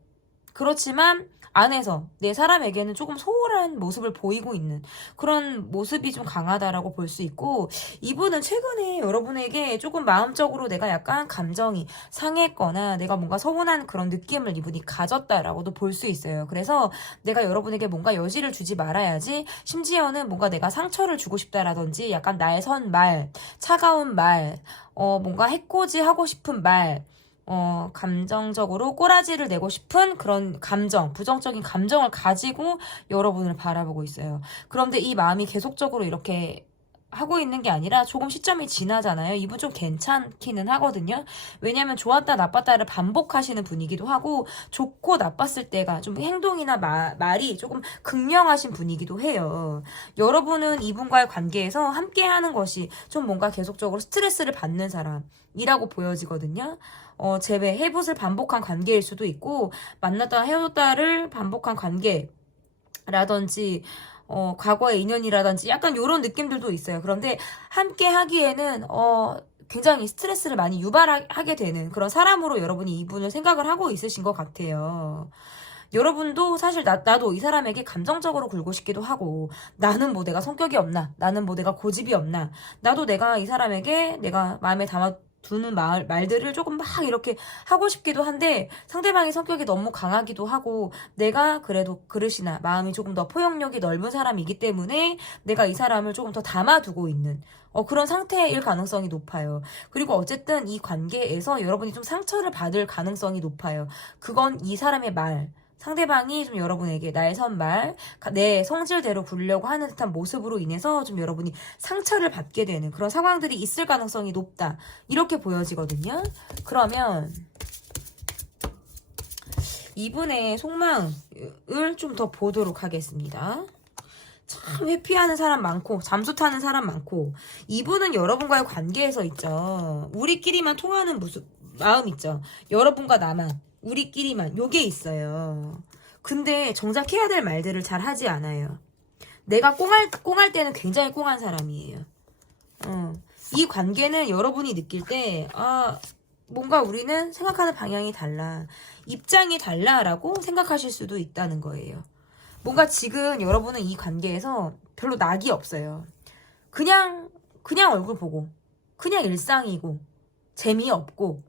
그렇지만 안에서 내 사람에게는 조금 소홀한 모습을 보이고 있는 그런 모습이 좀 강하다라고 볼 수 있고, 이분은 최근에 여러분에게 조금 마음적으로 내가 약간 감정이 상했거나 내가 뭔가 서운한 그런 느낌을 이분이 가졌다라고도 볼 수 있어요. 그래서 내가 여러분에게 뭔가 여지를 주지 말아야지, 심지어는 뭔가 내가 상처를 주고 싶다라든지 약간 날선 말, 차가운 말, 뭔가 해코지 하고 싶은 말, 감정적으로 꼬라지를 내고 싶은 그런 감정, 부정적인 감정을 가지고 여러분을 바라보고 있어요. 그런데 이 마음이 계속적으로 이렇게 하고 있는 게 아니라 조금 시점이 지나잖아요. 이분 좀 괜찮기는 하거든요. 왜냐면 좋았다 나빴다를 반복하시는 분이기도 하고, 좋고 나빴을 때가 좀 행동이나 말이 조금 극명하신 분이기도 해요. 여러분은 이분과의 관계에서 함께하는 것이 좀 뭔가 계속적으로 스트레스를 받는 사람이라고 보여지거든요. 재회, 해붓을 반복한 관계일 수도 있고, 만났다 헤어졌다를 반복한 관계라든지, 과거의 인연이라든지 약간 이런 느낌들도 있어요. 그런데 함께 하기에는, 굉장히 스트레스를 많이 유발하게 되는 그런 사람으로 여러분이 이분을 생각을 하고 있으신 것 같아요. 여러분도 사실 나도 이 사람에게 감정적으로 굴고 싶기도 하고, 나는 뭐 내가 성격이 없나, 나는 뭐 내가 고집이 없나, 나도 내가 이 사람에게 내가 마음에 담아두는 말들을 조금 막 이렇게 하고 싶기도 한데, 상대방의 성격이 너무 강하기도 하고, 내가 그래도 그릇이나 마음이 조금 더 포용력이 넓은 사람이기 때문에 내가 이 사람을 조금 더 담아두고 있는 그런 상태일 가능성이 높아요. 그리고 어쨌든 이 관계에서 여러분이 좀 상처를 받을 가능성이 높아요. 그건 이 사람의 말, 상대방이 좀 여러분에게 나의 선말, 내 성질대로 굴려고 하는 듯한 모습으로 인해서 좀 여러분이 상처를 받게 되는 그런 상황들이 있을 가능성이 높다, 이렇게 보여지거든요. 그러면 이분의 속마음을 좀 더 보도록 하겠습니다. 참 회피하는 사람 많고 잠수 타는 사람 많고, 이분은 여러분과의 관계에서 있죠. 우리끼리만 통하는 마음 있죠. 여러분과 나만, 우리끼리만, 요게 있어요. 근데 정작 해야 될 말들을 잘 하지 않아요. 내가 꽁할 때는 굉장히 꽁한 사람이에요. 이 관계는 여러분이 느낄 때, 뭔가 우리는 생각하는 방향이 달라, 입장이 달라라고 생각하실 수도 있다는 거예요. 뭔가 지금 여러분은 이 관계에서 별로 낙이 없어요. 그냥 얼굴 보고, 그냥 일상이고, 재미없고,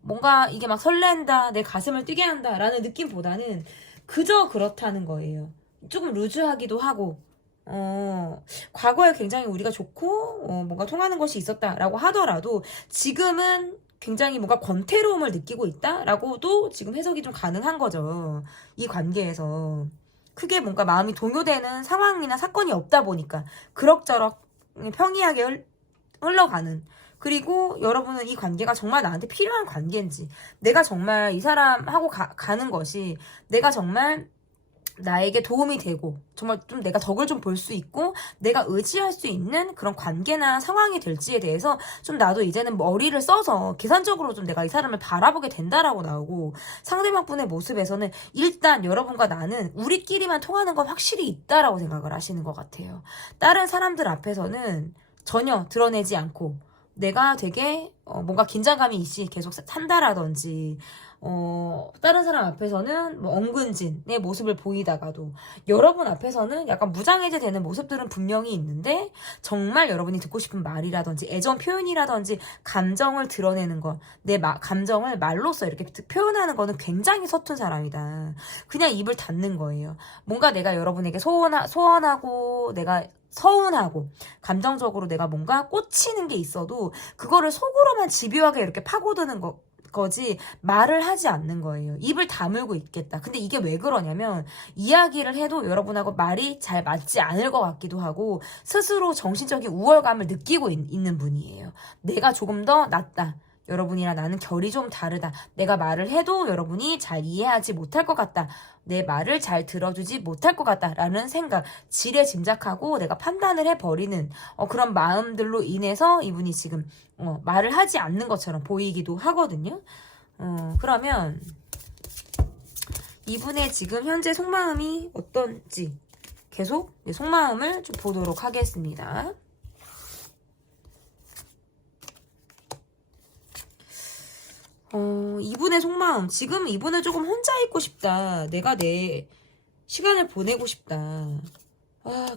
뭔가 이게 막 설렌다, 내 가슴을 뛰게 한다 라는 느낌보다는 그저 그렇다는 거예요. 조금 루즈하기도 하고, 과거에 굉장히 우리가 좋고, 뭔가 통하는 것이 있었다라고 하더라도 지금은 굉장히 뭔가 권태로움을 느끼고 있다라고도 지금 해석이 좀 가능한 거죠. 이 관계에서 크게 뭔가 마음이 동요되는 상황이나 사건이 없다 보니까 그럭저럭 평이하게 흘러가는, 그리고 여러분은 이 관계가 정말 나한테 필요한 관계인지, 내가 정말 이 사람하고 가는 것이 내가 정말 나에게 도움이 되고 정말 좀 내가 덕을 좀 볼 수 있고 내가 의지할 수 있는 그런 관계나 상황이 될지에 대해서 좀 나도 이제는 머리를 써서 계산적으로 좀 내가 이 사람을 바라보게 된다라고 나오고, 상대방분의 모습에서는 일단 여러분과 나는 우리끼리만 통하는 건 확실히 있다라고 생각을 하시는 것 같아요. 다른 사람들 앞에서는 전혀 드러내지 않고 내가 되게 뭔가 긴장감이 있이 계속 산다라든지, 다른 사람 앞에서는 뭐 엉근진의 모습을 보이다가도 여러분 앞에서는 약간 무장해제 되는 모습들은 분명히 있는데, 정말 여러분이 듣고 싶은 말이라든지 애정 표현이라든지 감정을 드러내는 것, 내 감정을 말로써 이렇게 표현하는 거는 굉장히 서툰 사람이다. 그냥 입을 닫는 거예요. 뭔가 내가 여러분에게 소원하고 내가 서운하고 감정적으로 내가 뭔가 꽂히는 게 있어도 그거를 속으로만 집요하게 이렇게 파고드는 거지 말을 하지 않는 거예요. 입을 다물고 있겠다. 근데 이게 왜 그러냐면 이야기를 해도 여러분하고 말이 잘 맞지 않을 것 같기도 하고 스스로 정신적인 우월감을 느끼고 있는 분이에요. 내가 조금 더 낫다. 여러분이랑 나는 결이 좀 다르다. 내가 말을 해도 여러분이 잘 이해하지 못할 것 같다. 내 말을 잘 들어주지 못할 것 같다. 라는 생각, 지레 짐작하고 내가 판단을 해버리는 그런 마음들로 인해서 이분이 지금 말을 하지 않는 것처럼 보이기도 하거든요. 그러면 이분의 지금 현재 속마음이 어떤지 계속 속마음을 좀 보도록 하겠습니다. 이분의 속마음. 지금 이분은 조금 혼자 있고 싶다. 내가 내 시간을 보내고 싶다.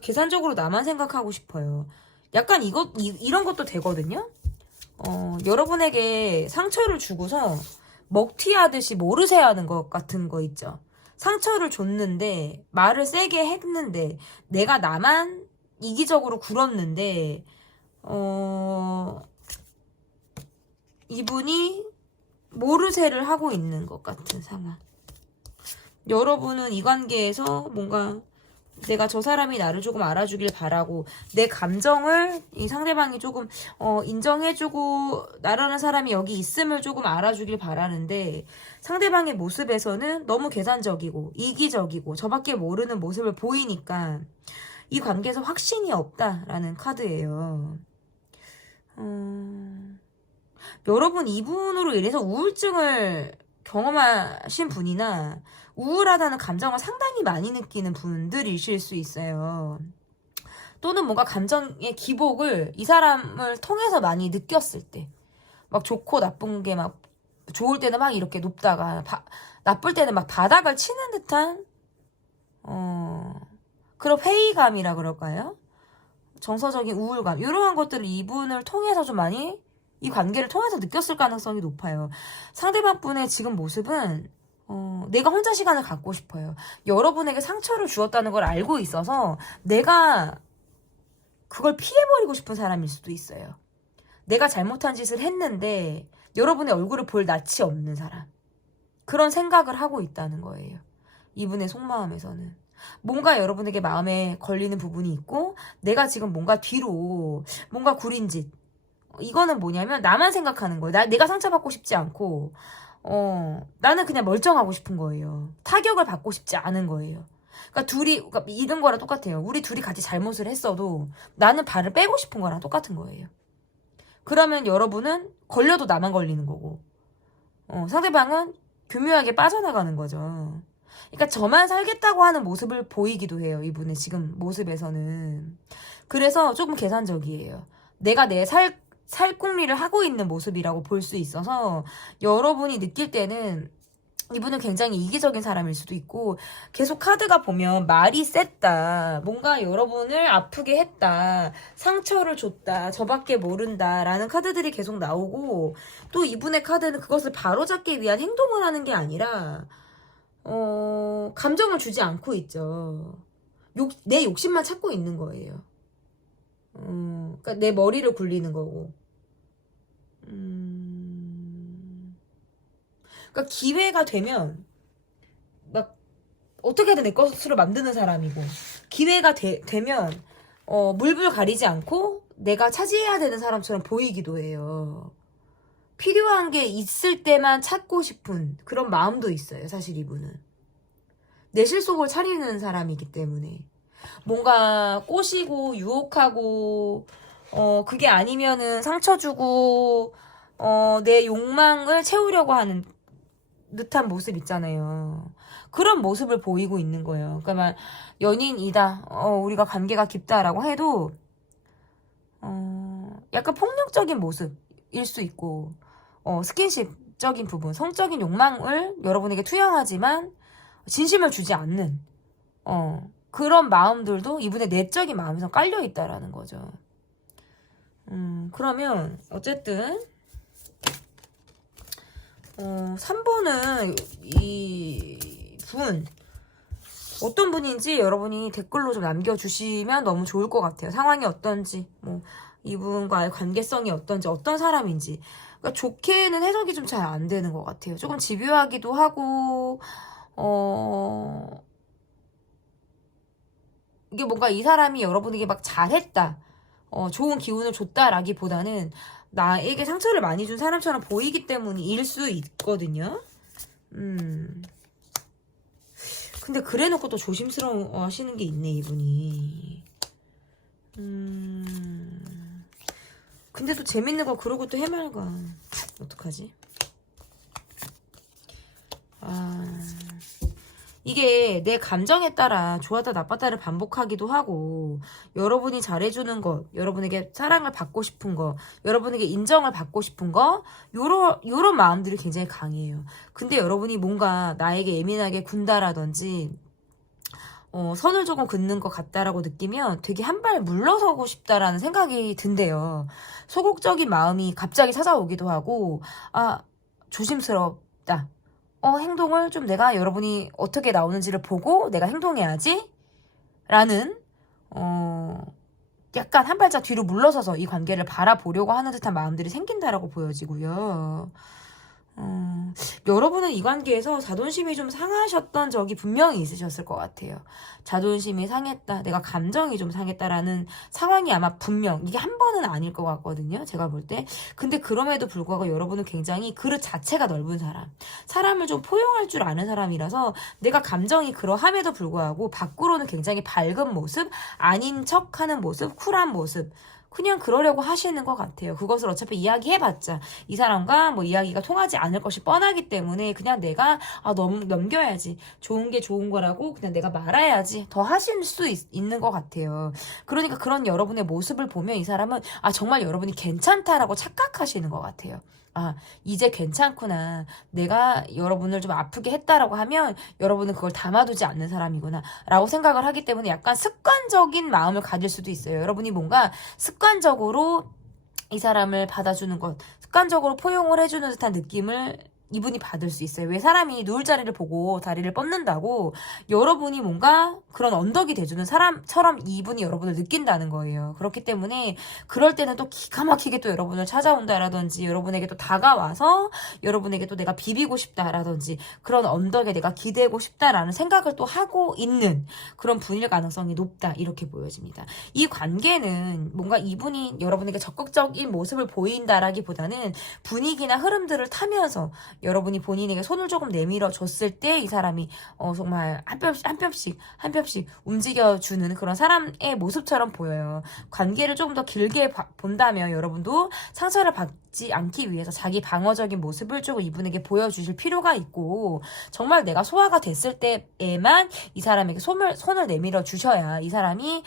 계산적으로 나만 생각하고 싶어요. 약간 이런 것도 되거든요. 여러분에게 상처를 주고서 먹튀하듯이 모르쇠 하는 것 같은 거 있죠. 상처를 줬는데, 말을 세게 했는데, 내가 나만 이기적으로 굴었는데, 이분이 모르쇠를 하고 있는 것 같은 상황. 여러분은 이 관계에서 뭔가 내가 저 사람이 나를 조금 알아주길 바라고 내 감정을 이 상대방이 조금 인정해주고 나라는 사람이 여기 있음을 조금 알아주길 바라는데 상대방의 모습에서는 너무 계산적이고 이기적이고 저밖에 모르는 모습을 보이니까 이 관계에서 확신이 없다라는 카드예요. 여러분 이분으로 인해서 우울증을 경험하신 분이나 우울하다는 감정을 상당히 많이 느끼는 분들이실 수 있어요. 또는 뭔가 감정의 기복을 이 사람을 통해서 많이 느꼈을 때 막 좋고 나쁜 게 막 좋을 때는 막 이렇게 높다가 나쁠 때는 막 바닥을 치는 듯한 그런 회의감이라 그럴까요? 정서적인 우울감 이러한 것들을 이분을 통해서 좀 많이 이 관계를 통해서 느꼈을 가능성이 높아요. 상대방 분의 지금 모습은 내가 혼자 시간을 갖고 싶어요. 여러분에게 상처를 주었다는 걸 알고 있어서 내가 그걸 피해버리고 싶은 사람일 수도 있어요. 내가 잘못한 짓을 했는데 여러분의 얼굴을 볼 낯이 없는 사람. 그런 생각을 하고 있다는 거예요. 이분의 속마음에서는. 뭔가 여러분에게 마음에 걸리는 부분이 있고 내가 지금 뭔가 뒤로 뭔가 구린 짓 이거는 뭐냐면 나만 생각하는 거예요. 내가 상처받고 싶지 않고 나는 그냥 멀쩡하고 싶은 거예요. 타격을 받고 싶지 않은 거예요. 그러니까 이런 거랑 똑같아요. 우리 둘이 같이 잘못을 했어도 나는 발을 빼고 싶은 거랑 똑같은 거예요. 그러면 여러분은 걸려도 나만 걸리는 거고 상대방은 교묘하게 빠져나가는 거죠. 그러니까 저만 살겠다고 하는 모습을 보이기도 해요. 이분의 지금 모습에서는. 그래서 조금 계산적이에요. 내가 내 살궁리를 하고 있는 모습이라고 볼 수 있어서 여러분이 느낄 때는 이분은 굉장히 이기적인 사람일 수도 있고 계속 카드가 보면 말이 셌다. 뭔가 여러분을 아프게 했다. 상처를 줬다. 저밖에 모른다. 라는 카드들이 계속 나오고 또 이분의 카드는 그것을 바로잡기 위한 행동을 하는 게 아니라 감정을 주지 않고 있죠. 내 욕심만 찾고 있는 거예요. 그러니까 내 머리를 굴리는 거고. 그러니까 기회가 되면 막 어떻게든 내 것으로 만드는 사람이고 기회가 되면 물불 가리지 않고 내가 차지해야 되는 사람처럼 보이기도 해요. 필요한 게 있을 때만 찾고 싶은 그런 마음도 있어요. 사실 이분은 내 실속을 차리는 사람이기 때문에 뭔가 꼬시고 유혹하고 그게 아니면은 상처 주고 내 욕망을 채우려고 하는 듯한 모습 있잖아요. 그런 모습을 보이고 있는 거예요. 그러니까 막 연인이다, 우리가 관계가 깊다라고 해도 약간 폭력적인 모습일 수 있고 스킨십적인 부분, 성적인 욕망을 여러분에게 투영하지만 진심을 주지 않는 그런 마음들도 이분의 내적인 마음에서 깔려 있다라는 거죠. 그러면 어쨌든 3번은 이분 어떤 분인지 여러분이 댓글로 좀 남겨주시면 너무 좋을 것 같아요. 상황이 어떤지, 뭐 이분과의 관계성이 어떤지, 어떤 사람인지, 그러니까 좋게는 해석이 좀 잘 안 되는 것 같아요. 조금 집요하기도 하고, 이게 뭔가 이 사람이 여러분에게 막 잘했다, 좋은 기운을 줬다라기보다는 나에게 상처를 많이 준 사람처럼 보이기 때문일 수 있거든요. 근데 그래 놓고 또 조심스러워 하시는 게 있네, 이분이. 근데 또 재밌는 거 그러고 또 해맑아. 어떡하지? 이게 내 감정에 따라 좋았다 나빴다를 반복하기도 하고, 여러분이 잘해주는 것, 여러분에게 사랑을 받고 싶은 거, 여러분에게 인정을 받고 싶은 거, 요런 마음들이 굉장히 강해요. 근데 여러분이 뭔가 나에게 예민하게 군다라든지 선을 조금 긋는 것 같다라고 느끼면 되게 한 발 물러서고 싶다라는 생각이 든대요. 소극적인 마음이 갑자기 찾아오기도 하고, 조심스럽다. 행동을 좀 내가 여러분이 어떻게 나오는지를 보고 내가 행동해야지 라는 약간 한 발짝 뒤로 물러서서 이 관계를 바라보려고 하는 듯한 마음들이 생긴다라고 보여지고요. 여러분은 이 관계에서 자존심이 좀 상하셨던 적이 분명히 있으셨을 것 같아요. 자존심이 상했다, 내가 감정이 좀 상했다라는 상황이 아마 분명, 이게 한 번은 아닐 것 같거든요, 제가 볼 때. 근데 그럼에도 불구하고 여러분은 굉장히 그릇 자체가 넓은 사람을 좀 포용할 줄 아는 사람이라서 내가 감정이 그러함에도 불구하고 밖으로는 굉장히 밝은 모습, 아닌 척하는 모습, 쿨한 모습, 그냥 그러려고 하시는 것 같아요. 그것을 어차피 이야기해봤자 이 사람과 뭐 이야기가 통하지 않을 것이 뻔하기 때문에 그냥 내가 넘겨야지, 좋은 게 좋은 거라고 그냥 내가 말아야지 더 하실 수 있는 것 같아요. 그러니까 그런 여러분의 모습을 보면 이 사람은 정말 여러분이 괜찮다라고 착각하시는 것 같아요. 이제 괜찮구나, 내가 여러분을 좀 아프게 했다라고 하면 여러분은 그걸 담아두지 않는 사람이구나 라고 생각을 하기 때문에 약간 습관적인 마음을 가질 수도 있어요. 여러분이 뭔가 습관적으로 이 사람을 받아주는 것, 습관적으로 포용을 해주는 듯한 느낌을 이분이 받을 수 있어요. 왜 사람이 누울 자리를 보고 다리를 뻗는다고 여러분이 뭔가 그런 언덕이 돼주는 사람처럼 이분이 여러분을 느낀다는 거예요. 그렇기 때문에 그럴 때는 또 기가 막히게 또 여러분을 찾아온다라든지 여러분에게 또 다가와서 여러분에게 또 내가 비비고 싶다라든지 그런 언덕에 내가 기대고 싶다라는 생각을 또 하고 있는 그런 분일 가능성이 높다, 이렇게 보여집니다. 이 관계는 뭔가 이분이 여러분에게 적극적인 모습을 보인다라기보다는 분위기나 흐름들을 타면서 여러분이 본인에게 손을 조금 내밀어 줬을 때 이 사람이 정말 한 뼘씩 움직여주는 그런 사람의 모습처럼 보여요. 관계를 조금 더 길게 본다면 여러분도 상처를 받지 않기 위해서 자기 방어적인 모습을 조금 이분에게 보여주실 필요가 있고, 정말 내가 소화가 됐을 때에만 이 사람에게 손을 내밀어 주셔야 이 사람이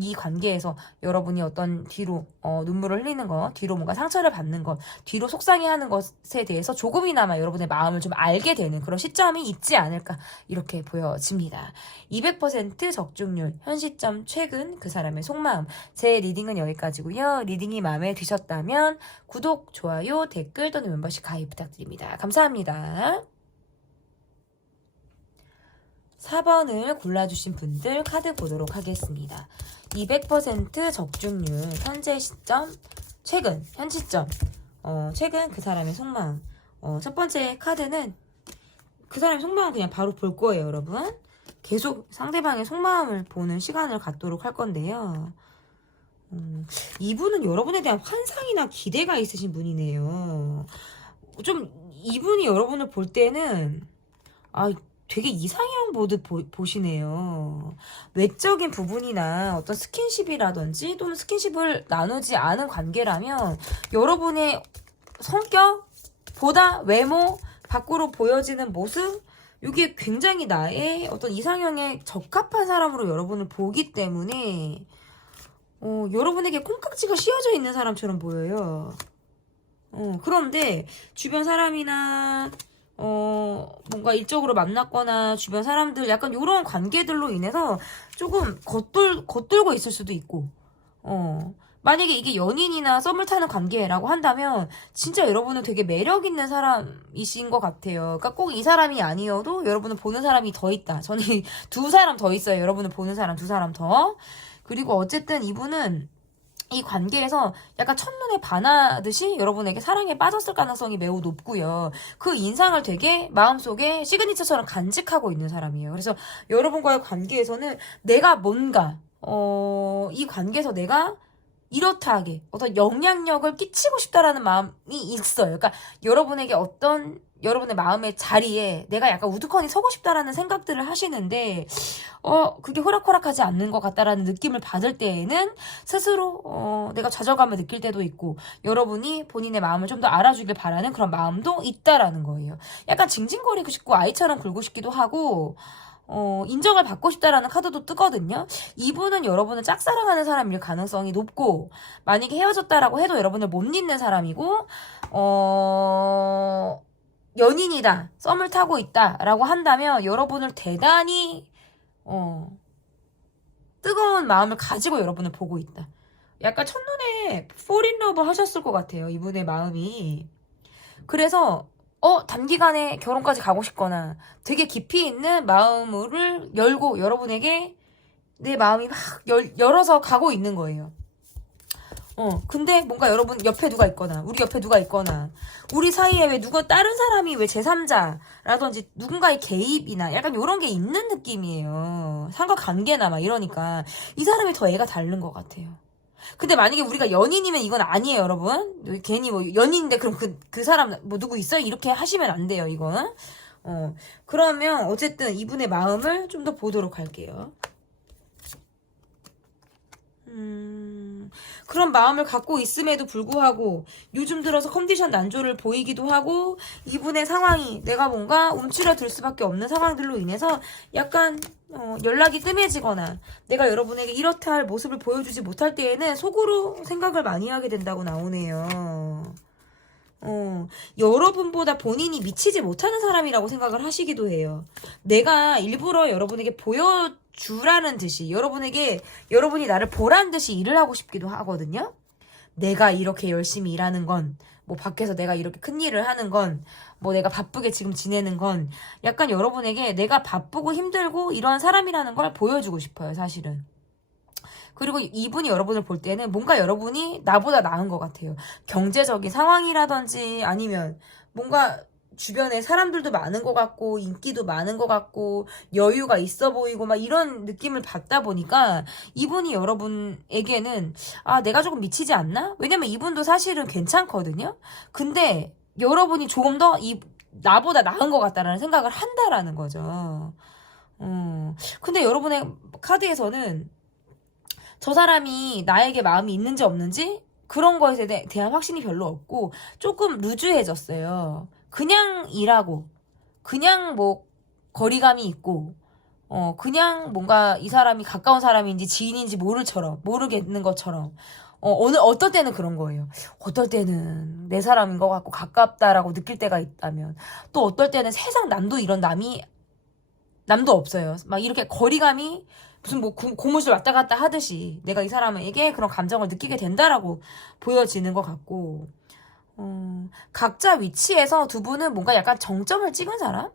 이 관계에서 여러분이 어떤 뒤로 눈물을 흘리는 것, 뒤로 뭔가 상처를 받는 것, 뒤로 속상해하는 것에 대해서 조금이나마 여러분의 마음을 좀 알게 되는 그런 시점이 있지 않을까, 이렇게 보여집니다. 200% 적중률, 현 시점 최근 그 사람의 속마음. 제 리딩은 여기까지고요. 리딩이 마음에 드셨다면 구독, 좋아요, 댓글 또는 멤버십 가입 부탁드립니다. 감사합니다. 4번을 골라주신 분들 카드 보도록 하겠습니다. 200% 적중률, 현재 시점, 현 시점, 최근 그 사람의 속마음. 첫 번째 카드는 그 사람의 속마음 그냥 바로 볼 거예요, 여러분. 계속 상대방의 속마음을 보는 시간을 갖도록 할 건데요. 이분은 여러분에 대한 환상이나 기대가 있으신 분이네요. 좀 이분이 여러분을 볼 때는 되게 이상형 보듯 보시네요. 외적인 부분이나 어떤 스킨십이라든지 또는 스킨십을 나누지 않은 관계라면 여러분의 성격보다 외모, 밖으로 보여지는 모습, 이게 굉장히 나의 어떤 이상형에 적합한 사람으로 여러분을 보기 때문에 여러분에게 콩깍지가 씌워져 있는 사람처럼 보여요. 그런데 주변 사람이나 뭔가 일적으로 만났거나 주변 사람들 약간 이런 관계들로 인해서 조금 겉돌고 있을 수도 있고, 만약에 이게 연인이나 썸을 타는 관계라고 한다면 진짜 여러분은 되게 매력 있는 사람이신 것 같아요. 그러니까 꼭 이 사람이 아니어도 여러분은 보는 사람이 더 있다. 저는 두 사람 더 있어요. 여러분은 보는 사람 두 사람 더. 그리고 어쨌든 이분은 이 관계에서 약간 첫눈에 반하듯이 여러분에게 사랑에 빠졌을 가능성이 매우 높고요. 그 인상을 되게 마음속에 시그니처처럼 간직하고 있는 사람이에요. 그래서 여러분과의 관계에서는 내가 뭔가 이 관계에서 내가 이렇다 하게 어떤 영향력을 끼치고 싶다라는 마음이 있어요. 그러니까 여러분에게 어떤 여러분의 마음의 자리에 내가 약간 우두커니 서고 싶다라는 생각들을 하시는데 그게 호락호락하지 않는 것 같다라는 느낌을 받을 때에는 스스로 내가 좌절감을 느낄 때도 있고 여러분이 본인의 마음을 좀 더 알아주길 바라는 그런 마음도 있다라는 거예요. 약간 징징거리고 싶고 아이처럼 굴고 싶기도 하고 인정을 받고 싶다라는 카드도 뜨거든요. 이분은 여러분을 짝사랑하는 사람일 가능성이 높고, 만약에 헤어졌다라고 해도 여러분을 못 잊는 사람이고, 연인이다, 썸을 타고 있다라고 한다면 여러분을 대단히, 뜨거운 마음을 가지고 여러분을 보고 있다. 약간 첫눈에 fall in love 하셨을 것 같아요. 이분의 마음이. 그래서 단기간에 결혼까지 가고 싶거나 되게 깊이 있는 마음을 열고 여러분에게 내 마음이 막 열어서 가고 있는 거예요. 근데 뭔가 여러분 옆에 누가 있거나 우리 옆에 누가 있거나 우리 사이에 왜 다른 사람이 왜 제3자라든지 누군가의 개입이나 약간 이런 게 있는 느낌이에요. 상관관계나 막 이러니까 이 사람이 더 애가 다른 것 같아요. 근데 만약에 우리가 연인이면 이건 아니에요, 여러분. 괜히 뭐 연인인데 그럼 그 사람 뭐 누구 있어요? 이렇게 하시면 안 돼요, 이건. 그러면 어쨌든 이분의 마음을 좀 더 보도록 할게요. 그런 마음을 갖고 있음에도 불구하고 요즘 들어서 컨디션 난조를 보이기도 하고 이분의 상황이 내가 뭔가 움츠러들 수밖에 없는 상황들로 인해서 약간 연락이 뜸해지거나 내가 여러분에게 이렇다 할 모습을 보여주지 못할 때에는 속으로 생각을 많이 하게 된다고 나오네요. 여러분보다 본인이 미치지 못하는 사람이라고 생각을 하시기도 해요. 내가 일부러 여러분에게 보여주라는 듯이 여러분이 나를 보란 듯이 일을 하고 싶기도 하거든요. 내가 이렇게 열심히 일하는 건, 뭐 밖에서 내가 이렇게 큰 일을 하는 건, 뭐 내가 바쁘게 지금 지내는 건 약간 여러분에게 내가 바쁘고 힘들고 이런 사람이라는 걸 보여주고 싶어요, 사실은. 그리고 이분이 여러분을 볼 때는 뭔가 여러분이 나보다 나은 것 같아요. 경제적인 상황이라든지 아니면 뭔가 주변에 사람들도 많은 것 같고 인기도 많은 것 같고 여유가 있어 보이고 막 이런 느낌을 받다 보니까 이분이 여러분에게는 내가 조금 미치지 않나? 왜냐면 이분도 사실은 괜찮거든요. 근데 여러분이 조금 더 나보다 나은 것 같다라는 생각을 한다라는 거죠. 근데 여러분의 카드에서는 저 사람이 나에게 마음이 있는지 없는지 그런 거에 대한 확신이 별로 없고 조금 루즈해졌어요. 그냥 일하고 그냥 뭐 거리감이 있고 그냥 뭔가 이 사람이 가까운 사람인지 지인인지 모르겠는 것처럼 어떨 때는 그런 거예요. 어떨 때는 내 사람인 것 같고 가깝다라고 느낄 때가 있다면 또 어떨 때는 세상 남도 이런 남도 없어요. 막 이렇게 거리감이 무슨 뭐 고무줄 왔다 갔다 하듯이 내가 이 사람에게 그런 감정을 느끼게 된다라고 보여지는 것 같고 각자 위치에서 두 분은 뭔가 약간 정점을 찍은 사람?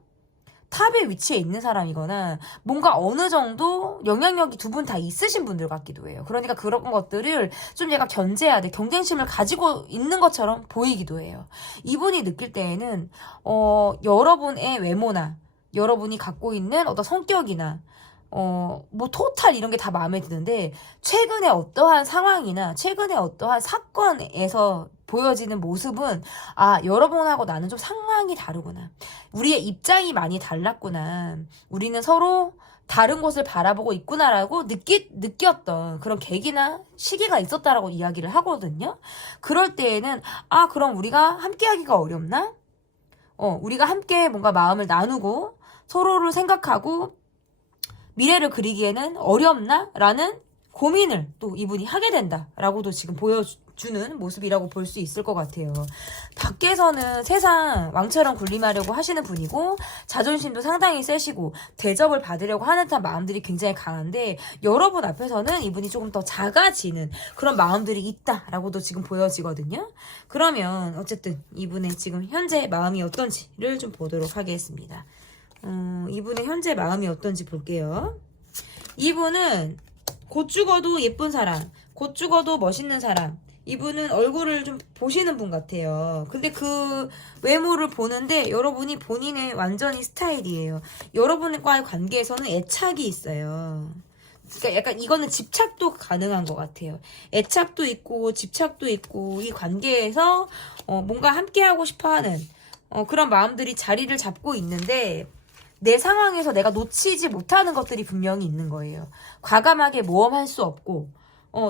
탑의 위치에 있는 사람이거나 뭔가 어느 정도 영향력이 두 분 다 있으신 분들 같기도 해요. 그러니까 그런 것들을 좀 약간 견제해야 돼. 경쟁심을 가지고 있는 것처럼 보이기도 해요. 이분이 느낄 때에는 여러분의 외모나 여러분이 갖고 있는 어떤 성격이나 뭐 토탈 이런 게 다 마음에 드는데 최근에 어떠한 상황이나 최근에 어떠한 사건에서 보여지는 모습은 여러분하고 나는 좀 상황이 다르구나. 우리의 입장이 많이 달랐구나. 우리는 서로 다른 곳을 바라보고 있구나라고 느꼈던 그런 계기나 시기가 있었다라고 이야기를 하거든요. 그럴 때에는 그럼 우리가 함께 하기가 어렵나? 우리가 함께 뭔가 마음을 나누고 서로를 생각하고 미래를 그리기에는 어렵나? 라는 고민을 또 이분이 하게 된다라고도 지금 보여주는 모습이라고 볼 수 있을 것 같아요. 밖에서는 세상 왕처럼 군림하려고 하시는 분이고 자존심도 상당히 세시고 대접을 받으려고 하는 듯한 마음들이 굉장히 강한데 여러분 앞에서는 이분이 조금 더 작아지는 그런 마음들이 있다라고도 지금 보여지거든요. 그러면 어쨌든 이분의 지금 현재 마음이 어떤지를 좀 보도록 하겠습니다. 이분의 현재 마음이 어떤지 볼게요. 이분은 곧 죽어도 예쁜 사람, 곧 죽어도 멋있는 사람. 이분은 얼굴을 좀 보시는 분 같아요. 근데 그 외모를 보는데 여러분이 본인의 완전히 스타일이에요. 여러분과의 관계에서는 애착이 있어요. 그러니까 약간 이거는 집착도 가능한 것 같아요. 애착도 있고 집착도 있고 이 관계에서 뭔가 함께하고 싶어하는 그런 마음들이 자리를 잡고 있는데 내 상황에서 내가 놓치지 못하는 것들이 분명히 있는 거예요. 과감하게 모험할 수 없고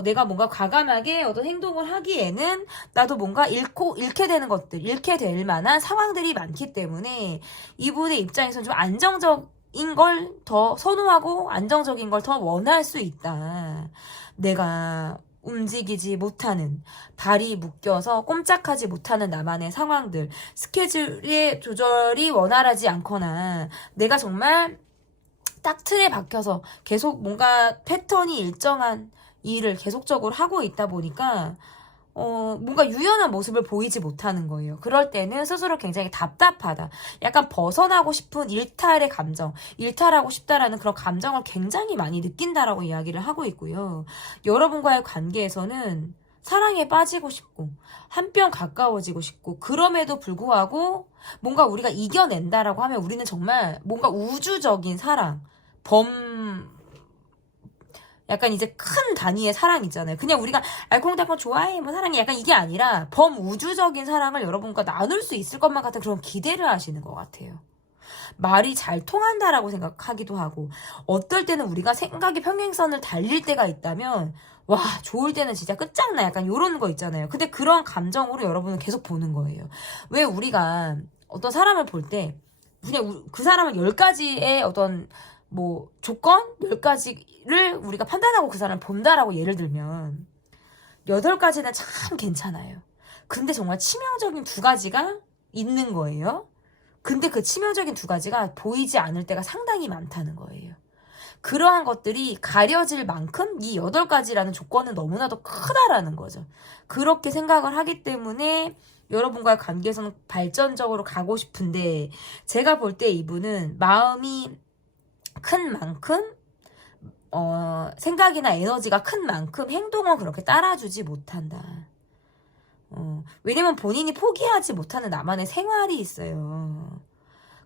내가 뭔가 과감하게 어떤 행동을 하기에는 나도 뭔가 잃게 되는 것들, 잃게 될 만한 상황들이 많기 때문에 이분의 입장에서는 좀 안정적인 걸 더 선호하고 안정적인 걸 더 원할 수 있다. 내가 움직이지 못하는, 발이 묶여서 꼼짝하지 못하는 나만의 상황들, 스케줄의 조절이 원활하지 않거나 내가 정말 딱 틀에 박혀서 계속 뭔가 패턴이 일정한 일을 계속적으로 하고 있다 보니까 뭔가 유연한 모습을 보이지 못하는 거예요. 그럴 때는 스스로 굉장히 답답하다. 약간 벗어나고 싶은 일탈의 감정, 일탈하고 싶다라는 그런 감정을 굉장히 많이 느낀다라고 이야기를 하고 있고요. 여러분과의 관계에서는 사랑에 빠지고 싶고 한 뼘 가까워지고 싶고 그럼에도 불구하고 뭔가 우리가 이겨낸다라고 하면 우리는 정말 뭔가 우주적인 사랑, 약간 이제 큰 단위의 사랑 있잖아요. 그냥 우리가 알콩달콩 좋아해 뭐 사랑이 약간 이게 아니라 범우주적인 사랑을 여러분과 나눌 수 있을 것만 같은 그런 기대를 하시는 것 같아요. 말이 잘 통한다라고 생각하기도 하고 어떨 때는 우리가 생각의 평행선을 달릴 때가 있다면 와 좋을 때는 진짜 끝장나 약간 요런 거 있잖아요. 근데 그런 감정으로 여러분은 계속 보는 거예요. 왜 우리가 어떤 사람을 볼 때 그냥 그 사람을 10가지의 어떤 뭐 조건 10가지를 우리가 판단하고 그 사람을 본다라고 예를 들면 8가지는 참 괜찮아요. 근데 정말 치명적인 2가지가 있는 거예요. 근데 그 치명적인 2가지가 보이지 않을 때가 상당히 많다는 거예요. 그러한 것들이 가려질 만큼 이 8가지라는 조건은 너무나도 크다라는 거죠. 그렇게 생각을 하기 때문에 여러분과의 관계에서는 발전적으로 가고 싶은데 제가 볼 때 이분은 마음이 큰 만큼 생각이나 에너지가 큰 만큼 행동은 그렇게 따라주지 못한다. 왜냐면 본인이 포기하지 못하는 나만의 생활이 있어요.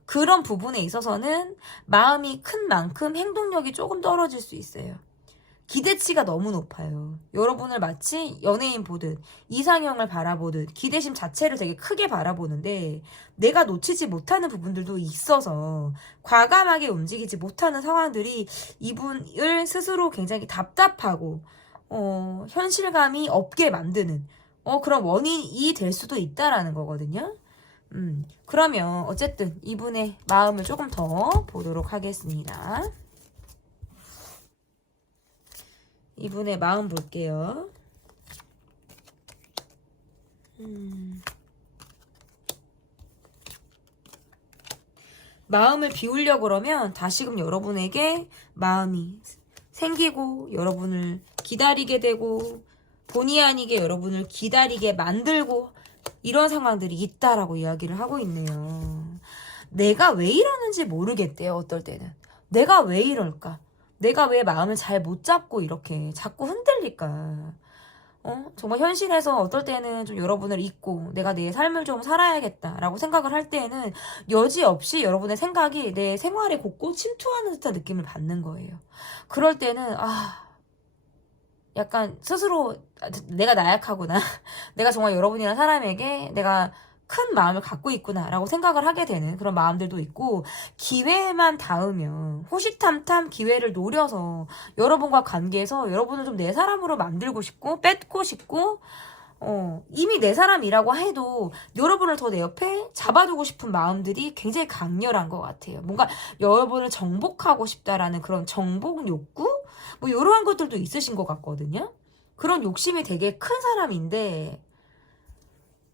그런 부분에 있어서는 마음이 큰 만큼 행동력이 조금 떨어질 수 있어요. 기대치가 너무 높아요. 여러분을 마치 연예인 보듯 이상형을 바라보듯 기대심 자체를 되게 크게 바라보는데 내가 놓치지 못하는 부분들도 있어서 과감하게 움직이지 못하는 상황들이 이분을 스스로 굉장히 답답하고 현실감이 없게 만드는 그런 원인이 될 수도 있다라는 거거든요. 그러면 어쨌든 이분의 마음을 조금 더 보도록 하겠습니다. 이분의 마음 볼게요. 마음을 비우려고 그러면 다시금 여러분에게 마음이 생기고 여러분을 기다리게 되고 본의 아니게 여러분을 기다리게 만들고 이런 상황들이 있다라고 이야기를 하고 있네요. 내가 왜 이러는지 모르겠대요. 어떨 때는. 내가 왜 이럴까? 내가 왜 마음을 잘 못 잡고 이렇게 자꾸 흔들릴까? 정말 현실에서 어떨 때는 좀 여러분을 잊고 내가 내 삶을 좀 살아야겠다라고 생각을 할 때에는 여지없이 여러분의 생각이 내 생활에 곳곳 침투하는 듯한 느낌을 받는 거예요. 그럴 때는 약간 스스로 내가 나약하구나. 내가 정말 여러분이라는 사람에게 내가 큰 마음을 갖고 있구나 라고 생각을 하게 되는 그런 마음들도 있고 기회만 닿으면 호시탐탐 기회를 노려서 여러분과 관계에서 여러분을 좀 내 사람으로 만들고 싶고 뺏고 싶고 이미 내 사람이라고 해도 여러분을 더 내 옆에 잡아두고 싶은 마음들이 굉장히 강렬한 것 같아요. 뭔가 여러분을 정복하고 싶다라는 그런 정복 욕구? 뭐 이러한 것들도 있으신 것 같거든요. 그런 욕심이 되게 큰 사람인데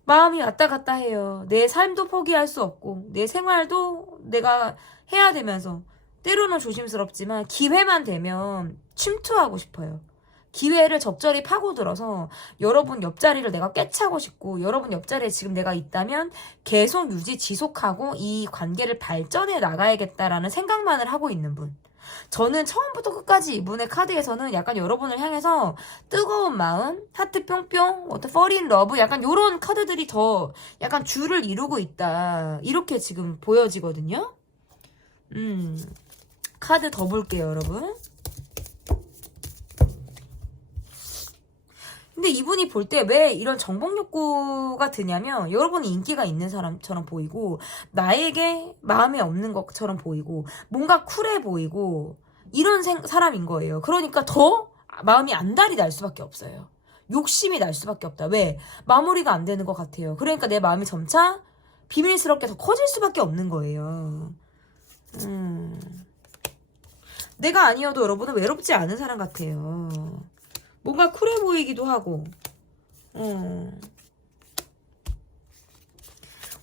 마음이 왔다 갔다 해요. 내 삶도 포기할 수 없고 내 생활도 내가 해야 되면서 때로는 조심스럽지만 기회만 되면 침투하고 싶어요. 기회를 적절히 파고들어서 여러분 옆자리를 내가 꿰차고 싶고 여러분 옆자리에 지금 내가 있다면 계속 지속하고 이 관계를 발전해 나가야겠다라는 생각만을 하고 있는 분. 저는 처음부터 끝까지 이분의 카드에서는 약간 여러분을 향해서 뜨거운 마음, 하트 뿅뿅, 어떤 fall in love, 약간 요런 카드들이 더 약간 줄을 이루고 있다. 이렇게 지금 보여지거든요. 카드 더 볼게요, 여러분. 근데 이분이 볼 때 왜 이런 정복 욕구가 드냐면 여러분이 인기가 있는 사람처럼 보이고 나에게 마음이 없는 것처럼 보이고 뭔가 쿨해 보이고 이런 사람인 거예요. 그러니까 더 마음이 안달이 날 수밖에 없어요. 욕심이 날 수밖에 없다. 왜? 마무리가 안 되는 것 같아요. 그러니까 내 마음이 점차 비밀스럽게 더 커질 수밖에 없는 거예요. 내가 아니어도 여러분은 외롭지 않은 사람 같아요. 뭔가 쿨해 보이기도 하고.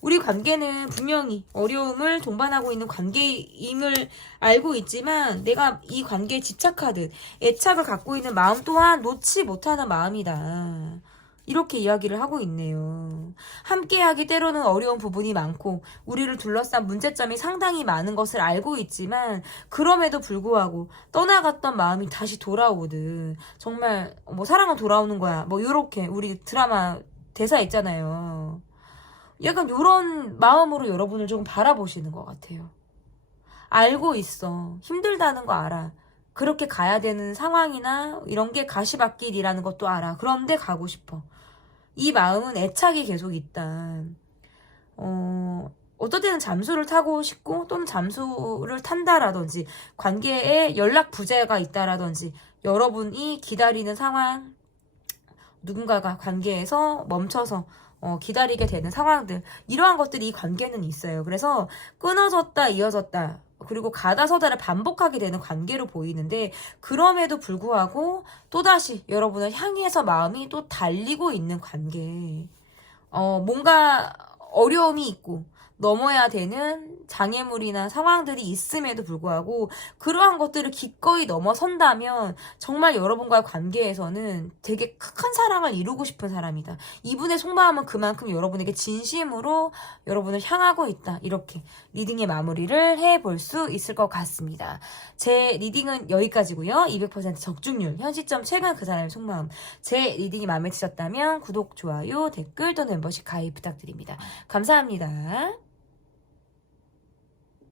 우리 관계는 분명히 어려움을 동반하고 있는 관계임을 알고 있지만 내가 이 관계에 집착하듯 애착을 갖고 있는 마음 또한 놓지 못하는 마음이다. 이렇게 이야기를 하고 있네요. 함께하기 때로는 어려운 부분이 많고 우리를 둘러싼 문제점이 상당히 많은 것을 알고 있지만 그럼에도 불구하고 떠나갔던 마음이 다시 돌아오듯 정말 뭐 사랑은 돌아오는 거야. 뭐 요렇게 우리 드라마 대사 있잖아요. 약간 요런 마음으로 여러분을 조금 바라보시는 것 같아요. 알고 있어. 힘들다는 거 알아. 그렇게 가야 되는 상황이나 이런 게 가시밭길이라는 것도 알아. 그런데 가고 싶어. 이 마음은 애착이 계속 있다. 어떨 때는 잠수를 타고 싶고 또는 잠수를 탄다라든지 관계에 연락 부재가 있다라든지 여러분이 기다리는 상황 누군가가 관계에서 멈춰서 기다리게 되는 상황들 이러한 것들이 이 관계는 있어요. 그래서 끊어졌다 이어졌다 그리고 가다 서다를 반복하게 되는 관계로 보이는데 그럼에도 불구하고 또다시 여러분을 향해서 마음이 또 달리고 있는 관계 뭔가 어려움이 있고 넘어야 되는 장애물이나 상황들이 있음에도 불구하고 그러한 것들을 기꺼이 넘어선다면 정말 여러분과의 관계에서는 되게 큰 사랑을 이루고 싶은 사람이다. 이분의 속마음은 그만큼 여러분에게 진심으로 여러분을 향하고 있다. 이렇게 리딩의 마무리를 해볼 수 있을 것 같습니다. 제 리딩은 여기까지고요. 200% 적중률, 현 시점 최근 그 사람의 속마음. 제 리딩이 마음에 드셨다면 구독, 좋아요, 댓글 또는 멤버십 가입 부탁드립니다. 감사합니다.